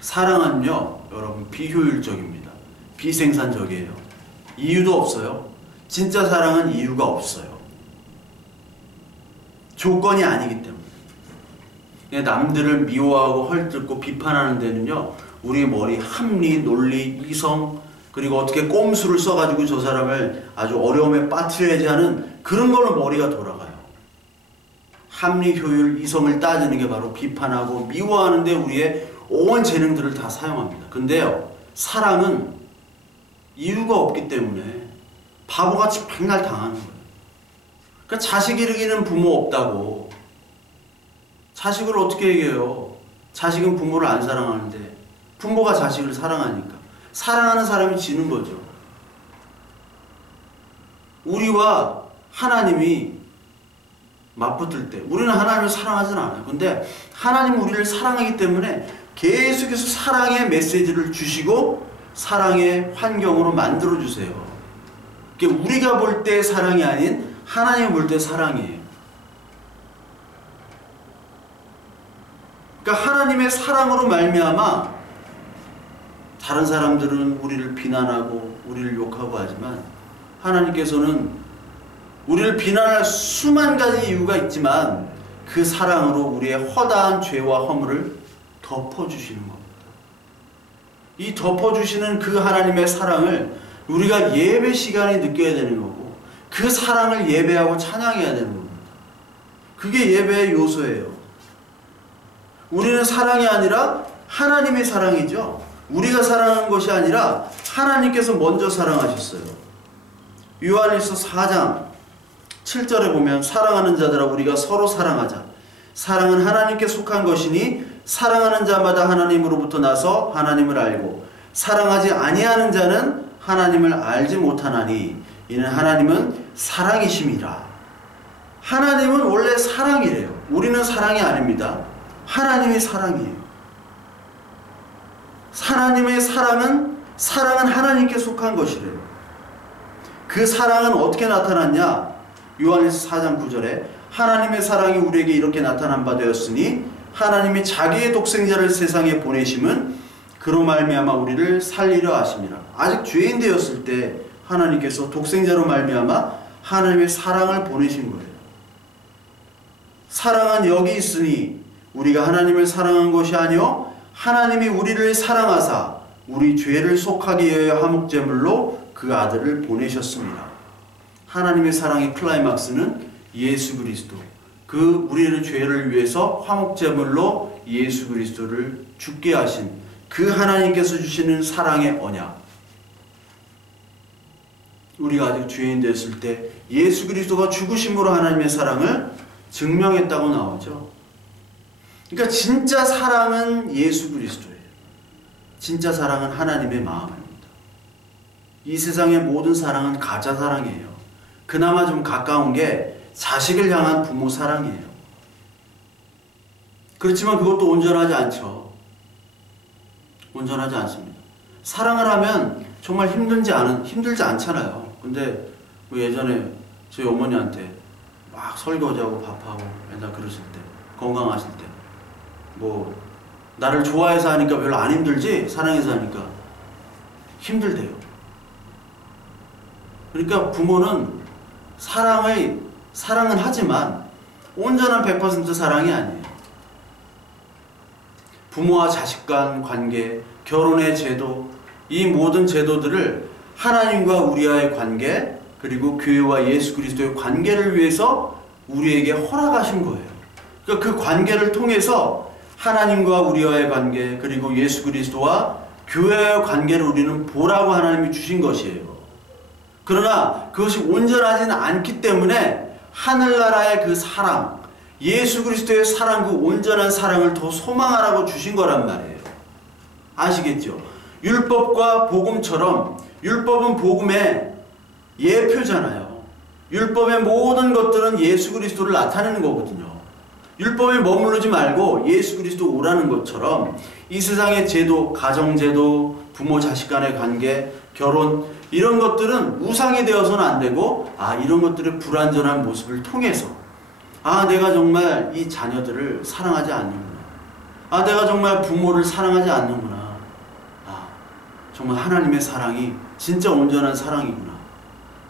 사랑은요, 여러분 비효율적입니다. 비생산적이에요. 이유도 없어요. 진짜 사랑은 이유가 없어요. 조건이 아니기 때문에. 남들을 미워하고 헐뜯고 비판하는 데는요, 우리 머리 합리, 논리, 이성, 그리고 어떻게 꼼수를 써가지고 저 사람을 아주 어려움에 빠뜨려야지 하는 그런 걸로 머리가 돌아가요. 합리, 효율, 이성을 따지는 게 바로 비판하고 미워하는 데 우리의 온 재능들을 다 사용합니다. 근데요, 사랑은 이유가 없기 때문에 바보같이 맨날 당하는 거예요. 그러니까 자식 이르기는 부모 없다고. 자식을 어떻게 얘기해요? 자식은 부모를 안 사랑하는데 부모가 자식을 사랑하니까. 사랑하는 사람이 지는 거죠. 우리와 하나님이 맞붙을 때 우리는 하나님을 사랑하진 않아요. 근데 하나님은 우리를 사랑하기 때문에 계속해서 사랑의 메시지를 주시고 사랑의 환경으로 만들어주세요. 우리가 볼 때 사랑이 아닌 하나님이 볼 때 사랑이에요. 그러니까 하나님의 사랑으로 말미암아 다른 사람들은 우리를 비난하고 우리를 욕하고 하지만 하나님께서는 우리를 비난할 수만 가지 이유가 있지만 그 사랑으로 우리의 허다한 죄와 허물을 덮어주시는 겁니다. 이 덮어주시는 그 하나님의 사랑을 우리가 예배 시간에 느껴야 되는 거고 그 사랑을 예배하고 찬양해야 되는 겁니다. 그게 예배의 요소예요. 우리는 사랑이 아니라 하나님의 사랑이죠. 우리가 사랑하는 것이 아니라 하나님께서 먼저 사랑하셨어요. 요한일서 4장 7절에 보면 사랑하는 자들아 우리가 서로 사랑하자. 사랑은 하나님께 속한 것이니 사랑하는 자마다 하나님으로부터 나서 하나님을 알고 사랑하지 아니하는 자는 하나님을 알지 못하나니 이는 하나님은 사랑이심이라. 하나님은 원래 사랑이래요. 우리는 사랑이 아닙니다. 하나님이 사랑이에요. 하나님의 사랑은 하나님께 속한 것이래요. 그 사랑은 어떻게 나타났냐? 요한일서 4장 9절에 하나님의 사랑이 우리에게 이렇게 나타난 바 되었으니 하나님이 자기의 독생자를 세상에 보내심은 그로 말미암아 우리를 살리려 하심이라. 아직 죄인 되었을 때 하나님께서 독생자로 말미암아 하나님의 사랑을 보내신 거예요. 사랑은 여기 있으니 우리가 하나님을 사랑한 것이 아니요 하나님이 우리를 사랑하사 우리 죄를 속하게 위하여 화목제물로 그 아들을 보내셨습니다. 하나님의 사랑의 클라이막스는 예수 그리스도, 그 우리의 죄를 위해서 화목제물로 예수 그리스도를 죽게 하신 그 하나님께서 주시는 사랑의 언약, 우리가 아직 죄인 됐을 때 예수 그리스도가 죽으심으로 하나님의 사랑을 증명했다고 나오죠. 그러니까 진짜 사랑은 예수 그리스도예요. 진짜 사랑은 하나님의 마음입니다. 이 세상의 모든 사랑은 가짜 사랑이에요. 그나마 좀 가까운 게 자식을 향한 부모 사랑이에요. 그렇지만 그것도 온전하지 않죠. 온전하지 않습니다. 사랑을 하면 정말 힘들지 않잖아요. 근데 예전에 저희 어머니한테 막 설거지하고 밥하고 맨날 그러실 때, 건강하실 때, 뭐 나를 좋아해서 하니까 별로 안 힘들지 사랑해서 하니까 힘들대요. 그러니까 부모는 사랑은 하지만 온전한 100% 사랑이 아니에요. 부모와 자식 간 관계, 결혼의 제도, 이 모든 제도들을 하나님과 우리와의 관계, 그리고 교회와 예수 그리스도의 관계를 위해서 우리에게 허락하신 거예요. 그러니까 그 관계를 통해서 하나님과 우리와의 관계, 그리고 예수 그리스도와 교회의 관계를 우리는 보라고 하나님이 주신 것이에요. 그러나 그것이 온전하지는 않기 때문에 하늘나라의 그 사랑, 예수 그리스도의 사랑, 그 온전한 사랑을 더 소망하라고 주신 거란 말이에요. 아시겠죠? 율법과 복음처럼 율법은 복음의 예표잖아요. 율법의 모든 것들은 예수 그리스도를 나타내는 거거든요. 율법에 머무르지 말고 예수 그리스도 오라는 것처럼 이 세상의 제도, 가정제도, 부모 자식 간의 관계, 결혼, 이런 것들은 우상이 되어서는 안 되고, 이런 것들의 불완전한 모습을 통해서 내가 정말 이 자녀들을 사랑하지 않는구나. 내가 정말 부모를 사랑하지 않는구나. 정말 하나님의 사랑이 진짜 온전한 사랑이구나.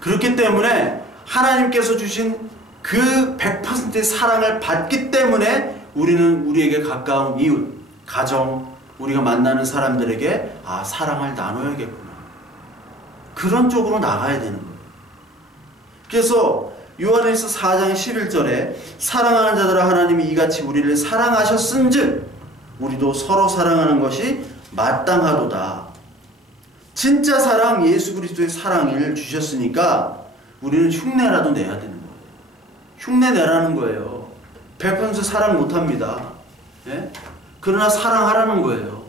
그렇기 때문에 하나님께서 주신 그 100%의 사랑을 받기 때문에 우리는 우리에게 가까운 이웃, 가정, 우리가 만나는 사람들에게 사랑을 나눠야겠구나. 그런 쪽으로 나가야 되는 거예요. 그래서 요한일서 4장 11절에 사랑하는 자들아 하나님이 이같이 우리를 사랑하셨은즉 우리도 서로 사랑하는 것이 마땅하도다. 진짜 사랑, 예수 그리스도의 사랑을 주셨으니까 우리는 흉내라도 내야 되는 거예요. 흉내 내라는 거예요. 100% 사랑 못합니다. 예? 그러나 사랑하라는 거예요.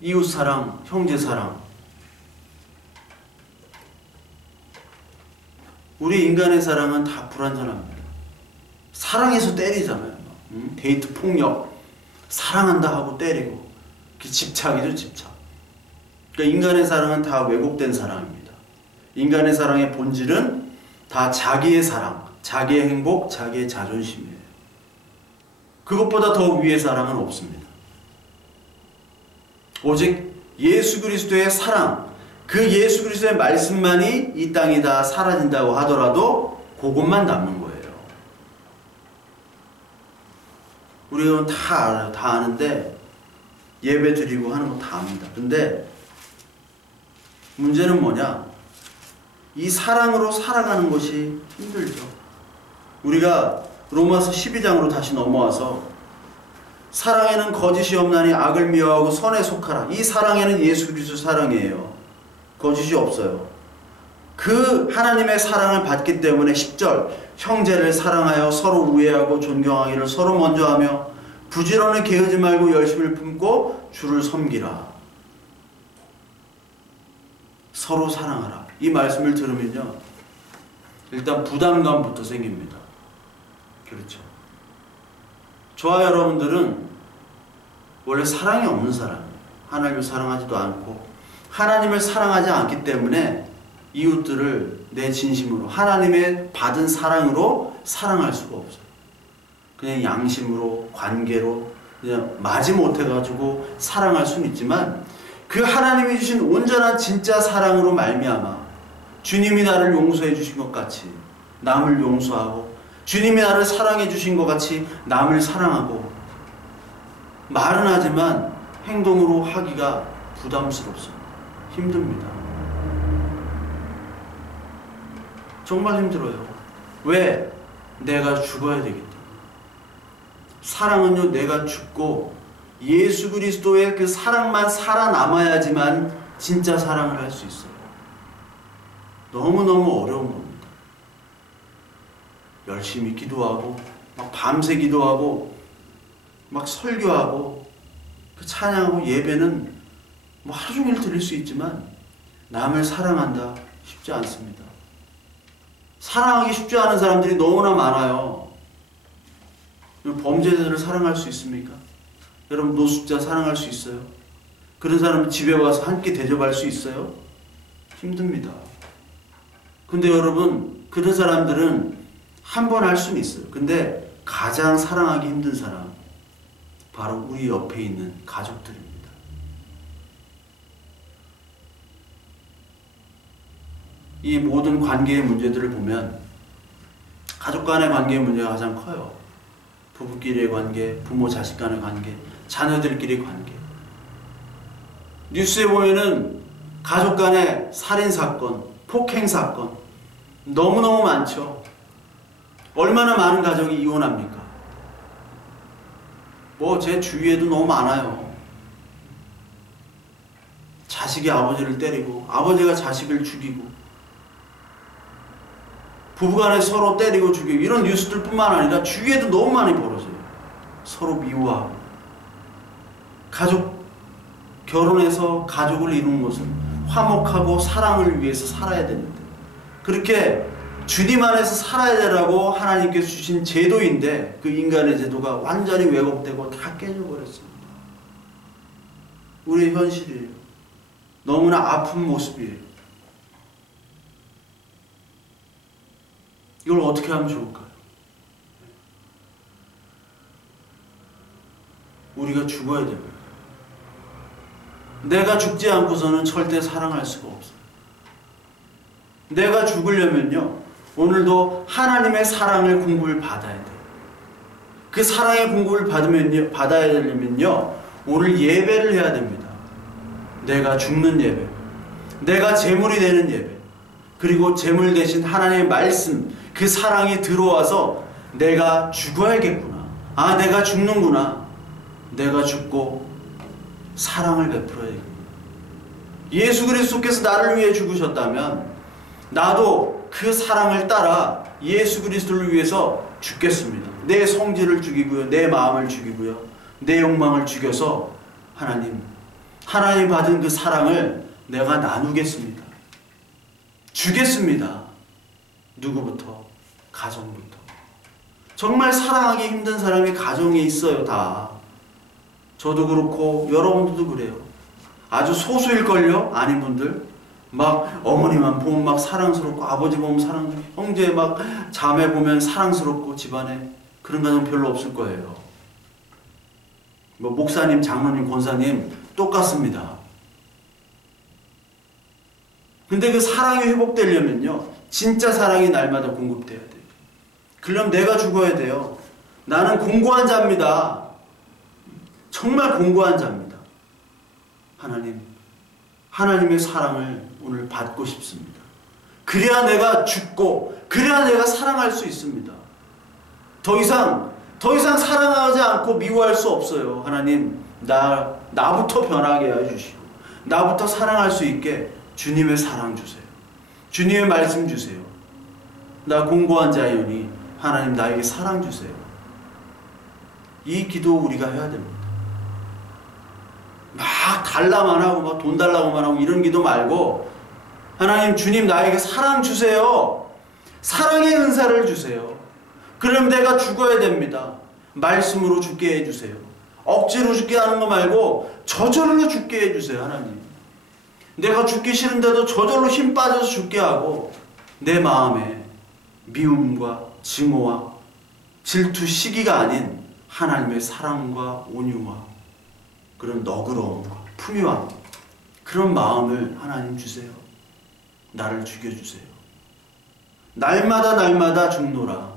이웃 사랑, 형제 사랑. 우리 인간의 사랑은 다 불완전합니다. 사랑해서 때리잖아요. 데이트 폭력, 사랑한다 하고 때리고. 집착이죠, 집착. 그러니까 인간의 사랑은 다 왜곡된 사랑입니다. 인간의 사랑의 본질은 다 자기의 사랑, 자기의 행복, 자기의 자존심이에요. 그것보다 더 위의 사랑은 없습니다. 오직 예수 그리스도의 사랑, 그 예수 그리스도의 말씀만이 이 땅이 다 사라진다고 하더라도 그것만 남는 거예요. 우리는 다 알아요. 다 아는데 예배 드리고 하는 거 다 압니다. 근데 문제는 뭐냐? 이 사랑으로 살아가는 것이 힘들죠. 우리가 로마서 12장으로 다시 넘어와서 사랑에는 거짓이 없나니 악을 미워하고 선에 속하라. 이 사랑에는 예수 그리스도 사랑이에요. 거짓이 없어요. 그 하나님의 사랑을 받기 때문에 10절 형제를 사랑하여 서로 우애하고 존경하기를 서로 먼저 하며 부지런히 게으르지 말고 열심을 품고 주를 섬기라. 서로 사랑하라. 이 말씀을 들으면요, 일단 부담감부터 생깁니다. 그렇죠. 저와 여러분들은 원래 사랑이 없는 사람이에요. 하나님을 사랑하지도 않고 하나님을 사랑하지 않기 때문에 이웃들을 내 진심으로 하나님의 받은 사랑으로 사랑할 수가 없어요. 그냥 양심으로, 관계로 그냥 마지못해가지고 사랑할 수는 있지만 그 하나님이 주신 온전한 진짜 사랑으로 말미암아 주님이 나를 용서해 주신 것 같이 남을 용서하고 주님이 나를 사랑해 주신 것 같이 남을 사랑하고 말은 하지만 행동으로 하기가 부담스럽습니다. 힘듭니다. 정말 힘들어요. 왜? 내가 죽어야 되기 때문에. 사랑은요, 내가 죽고 예수 그리스도의 그 사랑만 살아남아야지만 진짜 사랑을 할 수 있어요. 너무너무 어려운 겁니다. 열심히 기도하고 막 밤새 기도하고 막 설교하고 그 찬양하고 예배는 뭐 하루 종일 드릴 수 있지만 남을 사랑한다 쉽지 않습니다. 사랑하기 쉽지 않은 사람들이 너무나 많아요. 범죄자들을 사랑할 수 있습니까? 여러분 노숙자 사랑할 수 있어요? 그런 사람 집에 와서 한 끼 대접할 수 있어요? 힘듭니다. 근데 여러분 그런 사람들은 한 번 할 수는 있어요. 근데 가장 사랑하기 힘든 사람 바로 우리 옆에 있는 가족들입니다. 이 모든 관계의 문제들을 보면 가족 간의 관계의 문제가 가장 커요. 부부끼리의 관계, 부모 자식 간의 관계, 자녀들끼리의 관계. 뉴스에 보면은 가족 간의 살인사건, 폭행사건 너무너무 많죠. 얼마나 많은 가족이 이혼합니까? 뭐 제 주위에도 너무 많아요. 자식이 아버지를 때리고 아버지가 자식을 죽이고 부부간에 서로 때리고 죽이고 이런 뉴스들 뿐만 아니라 주위에도 너무 많이 벌어져요. 서로 미워하고 가족 결혼해서 가족을 이루는 것은 화목하고 사랑을 위해서 살아야 되는데 그렇게 주님 안에서 살아야 되라고 하나님께서 주신 제도인데 그 인간의 제도가 완전히 왜곡되고 다 깨져버렸습니다. 우리의 현실이에요. 너무나 아픈 모습이에요. 이걸 어떻게 하면 좋을까요? 우리가 죽어야 됩니다. 내가 죽지 않고서는 절대 사랑할 수가 없어요. 내가 죽으려면요, 오늘도 하나님의 사랑을 공급을 받아야 돼요. 그 사랑의 공급을 받아야 되려면요, 오늘 예배를 해야 됩니다. 내가 죽는 예배, 내가 제물이 되는 예배, 그리고 제물 대신 하나님의 말씀, 그 사랑이 들어와서 내가 죽어야겠구나. 아, 내가 죽는구나. 내가 죽고 사랑을 베풀어야겠구나. 예수 그리스도께서 나를 위해 죽으셨다면 나도 그 사랑을 따라 예수 그리스도를 위해서 죽겠습니다. 내 성질을 죽이고요, 내 마음을 죽이고요, 내 욕망을 죽여서 하나님 받은 그 사랑을 내가 나누겠습니다. 주겠습니다. 누구부터? 가정부터. 정말 사랑하기 힘든 사람이 가정에 있어요. 다. 저도 그렇고 여러분들도 그래요. 아주 소수일걸요? 아닌 분들. 막 어머니만 보면 막 사랑스럽고 아버지 보면 사랑스럽고 형제 막 자매 보면 사랑스럽고 집안에 그런 가정 별로 없을 거예요. 뭐 목사님, 장로님, 권사님 똑같습니다. 근데 그 사랑이 회복되려면요, 진짜 사랑이 날마다 공급돼야 돼요. 그럼 내가 죽어야 돼요. 나는 공고한 자입니다. 정말 공고한 자입니다. 하나님의 사랑을 오늘 받고 싶습니다. 그래야 내가 죽고, 그래야 내가 사랑할 수 있습니다. 더 이상 사랑하지 않고 미워할 수 없어요. 하나님, 나부터 변하게 해주시고, 나부터 사랑할 수 있게 주님의 사랑 주세요. 주님의 말씀 주세요. 나 공고한 자이오니 하나님 나에게 사랑 주세요. 이 기도 우리가 해야 됩니다. 막 달라만 하고 막 돈 달라고만 하고 이런 기도 말고 하나님, 주님 나에게 사랑 주세요. 사랑의 은사를 주세요. 그럼 내가 죽어야 됩니다. 말씀으로 죽게 해주세요. 억지로 죽게 하는 거 말고 저절로 죽게 해주세요. 하나님, 내가 죽기 싫은데도 저절로 힘 빠져서 죽게 하고 내 마음에 미움과 증오와 질투, 시기가 아닌 하나님의 사랑과 온유와 그런 너그러움과 품위와 그런 마음을 하나님 주세요. 나를 죽여주세요. 날마다 죽노라.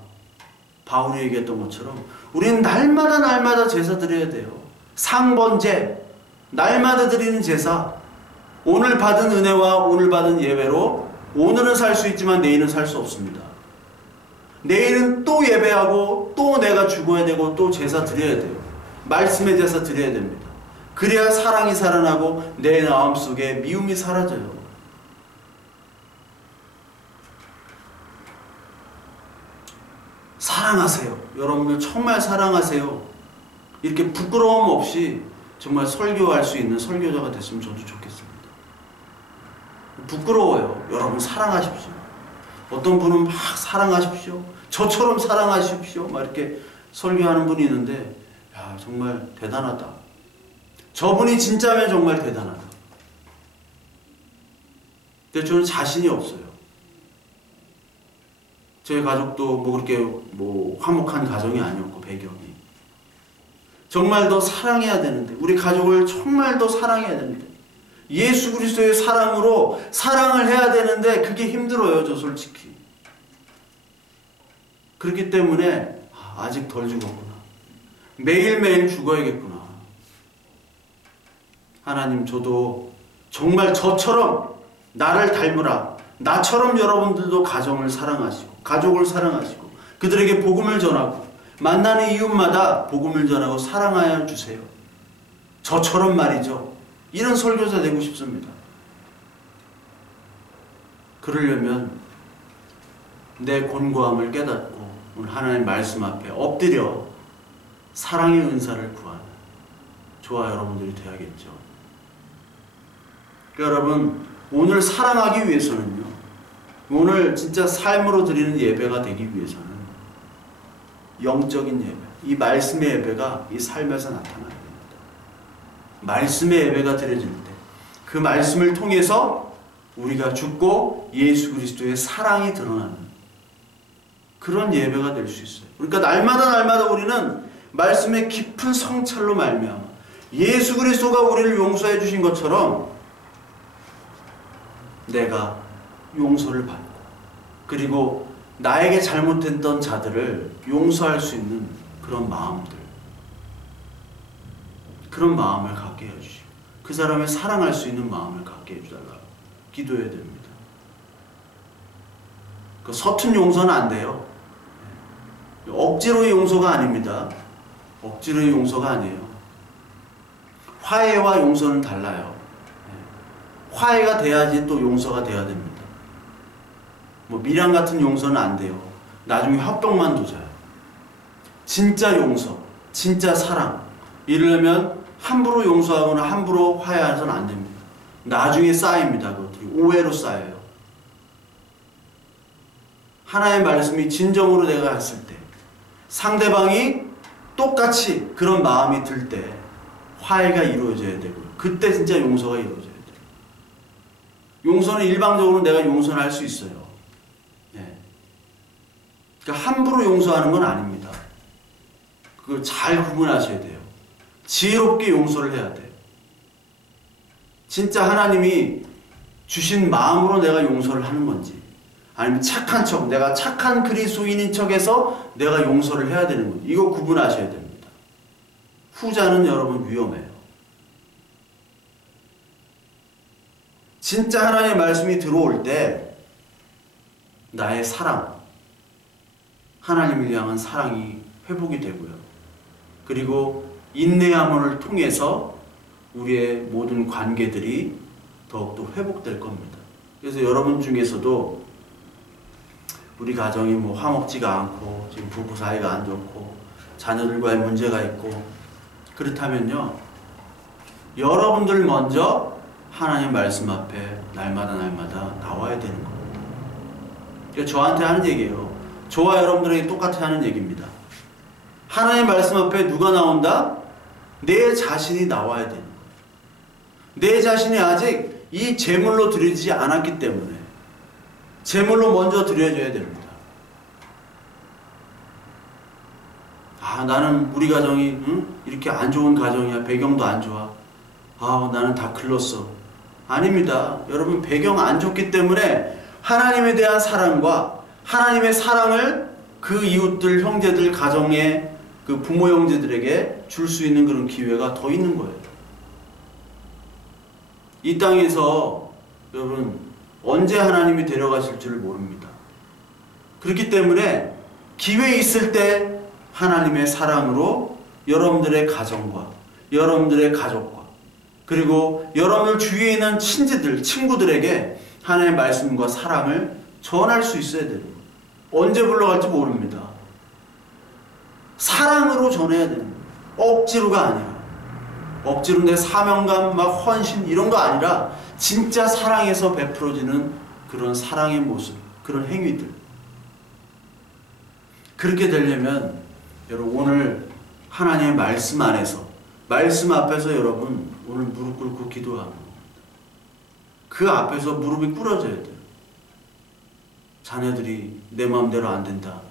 바울이 얘기했던 것처럼 우리는 날마다 제사 드려야 돼요. 상번제, 날마다 드리는 제사. 오늘 받은 은혜와 오늘 받은 예배로 오늘은 살 수 있지만 내일은 살 수 없습니다. 내일은 또 예배하고 또 내가 죽어야 되고 또 제사 드려야 돼요. 말씀에 대해서 드려야 됩니다. 그래야 사랑이 살아나고 내 마음속에 미움이 사라져요. 사랑하세요. 여러분들 정말 사랑하세요. 이렇게 부끄러움 없이 정말 설교할 수 있는 설교자가 됐으면 저도 좋겠습니다. 부끄러워요. 여러분 사랑하십시오. 어떤 분은 막 사랑하십시오. 저처럼 사랑하십시오. 막 이렇게 설교하는 분이 있는데, 야, 정말 대단하다. 저분이 진짜면 정말 대단하다. 근데 저는 자신이 없어요. 저희 가족도 뭐 그렇게 뭐 화목한 가정이 아니었고, 배경이. 정말 더 사랑해야 되는데, 우리 가족을 정말 더 사랑해야 되는데, 예수 그리스도의 사랑으로 사랑을 해야 되는데 그게 힘들어요. 저 솔직히. 그렇기 때문에 아직 덜 죽었구나. 매일매일 죽어야겠구나. 하나님, 저도 정말 저처럼 나를 닮으라. 나처럼 여러분들도 가정을 사랑하시고 가족을 사랑하시고 그들에게 복음을 전하고 만나는 이웃마다 복음을 전하고 사랑하여 주세요. 저처럼 말이죠. 이런 설교자 되고 싶습니다. 그러려면 내 곤고함을 깨닫고 오늘 하나님 말씀 앞에 엎드려 사랑의 은사를 구하는 저와 여러분들이 돼야겠죠. 그러니까 여러분, 오늘 사랑하기 위해서는요, 오늘 진짜 삶으로 드리는 예배가 되기 위해서는 영적인 예배, 이 말씀의 예배가 이 삶에서 나타나야 됩니다. 말씀의 예배가 드려질 때 그 말씀을 통해서 우리가 죽고 예수 그리스도의 사랑이 드러나는 그런 예배가 될 수 있어요. 그러니까 날마다 우리는 말씀의 깊은 성찰로 말미암아 예수 그리스도가 우리를 용서해 주신 것처럼 내가 용서를 받고 그리고 나에게 잘못했던 자들을 용서할 수 있는 그런 마음들, 그런 마음을 갖게 해주시고 그 사람을 사랑할 수 있는 마음을 갖게 해주달라고 기도해야 됩니다. 그 서툰 용서는 안 돼요. 억지로의 용서가 아닙니다. 억지로의 용서가 아니에요. 화해와 용서는 달라요. 화해가 돼야지 또 용서가 돼야 됩니다. 뭐 미량 같은 용서는 안 돼요. 나중에 협병만 도져요. 진짜 용서, 진짜 사랑, 이러려면 함부로 용서하거나 함부로 화해해서는 안 됩니다. 나중에 쌓입니다. 그것들이 오해로 쌓여요. 하나의 말씀이 진정으로 내가 했을 때 상대방이 똑같이 그런 마음이 들 때 화해가 이루어져야 되고요. 그때 진짜 용서가 이루어져야 돼요. 용서는 일방적으로 내가 용서를 할 수 있어요. 네. 그러니까 함부로 용서하는 건 아닙니다. 그걸 잘 구분하셔야 돼요. 지혜롭게 용서를 해야 돼요. 진짜 하나님이 주신 마음으로 내가 용서를 하는 건지 아니면 착한 척, 내가 착한 그리스도인인 척해서 내가 용서를 해야 되는 건지 이거 구분하셔야 됩니다. 후자는 여러분 위험해요. 진짜 하나님의 말씀이 들어올 때 나의 사랑, 하나님을 향한 사랑이 회복이 되고요. 그리고 인내함을 통해서 우리의 모든 관계들이 더욱더 회복될 겁니다. 그래서 여러분 중에서도 우리 가정이 뭐 화목지가 않고 지금 부부 사이가 안 좋고 자녀들과의 문제가 있고 그렇다면요, 여러분들 먼저 하나님 말씀 앞에 날마다 나와야 되는 거예요. 그러니까 저한테 하는 얘기예요. 저와 여러분들에게 똑같이 하는 얘기입니다. 하나님 말씀 앞에 누가 나온다? 내 자신이 나와야 되는 거예요. 내 자신이 아직 이 제물로 드려지지 않았기 때문에 제물로 먼저 드려줘야 됩니다. 아, 나는 우리 가정이 이렇게 안 좋은 가정이야. 배경도 안 좋아. 아, 나는 다 글렀어. 아닙니다. 여러분, 배경 안 좋기 때문에 하나님에 대한 사랑과 하나님의 사랑을 그 이웃들, 형제들, 가정의 그 부모 형제들에게 줄 수 있는 그런 기회가 더 있는 거예요. 이 땅에서 여러분 언제 하나님이 데려가실 줄 모릅니다. 그렇기 때문에 기회 있을 때 하나님의 사랑으로 여러분들의 가정과 여러분들의 가족과 그리고 여러분들 주위에 있는 친지들, 친구들에게 하나님의 말씀과 사랑을 전할 수 있어야 되는 거예요. 언제 불러갈지 모릅니다. 사랑으로 전해야 되는 거예요. 억지로가 아니라. 억지로 내 사명감, 막 헌신 이런 거 아니라 진짜 사랑에서 베풀어지는 그런 사랑의 모습, 그런 행위들. 그렇게 되려면 여러분 오늘 하나님의 말씀 안에서, 말씀 앞에서 여러분 오늘 무릎 꿇고 기도하는 겁니다. 그 앞에서 무릎이 꿇어져야 돼요. 자녀들이 내 마음대로 안 된다.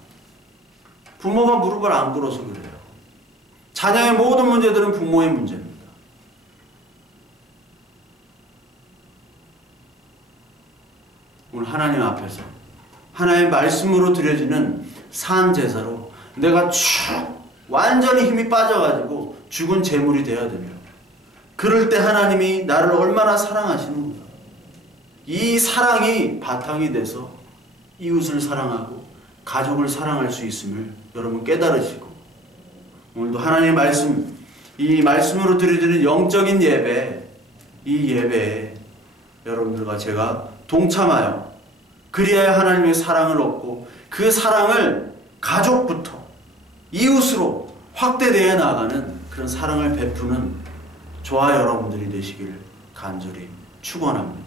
부모가 무릎을 안 꿇어서 그래요. 자녀의 모든 문제들은 부모의 문제입니다. 오늘 하나님 앞에서 하나님의 말씀으로 드려지는 산제사로 내가 완전히 힘이 빠져가지고 죽은 재물이 되어야 됩니다. 그럴 때 하나님이 나를 얼마나 사랑하시는구나. 이 사랑이 바탕이 돼서 이웃을 사랑하고 가족을 사랑할 수 있음을 여러분 깨달으시고 오늘도 하나님의 말씀, 이 말씀으로 드려지는 영적인 예배, 이 예배에 여러분들과 제가 동참하여 그리하여 하나님의 사랑을 얻고 그 사랑을 가족부터 이웃으로 확대되어 나가는 그런 사랑을 베푸는 저와 여러분들이 되시기를 간절히 축원합니다.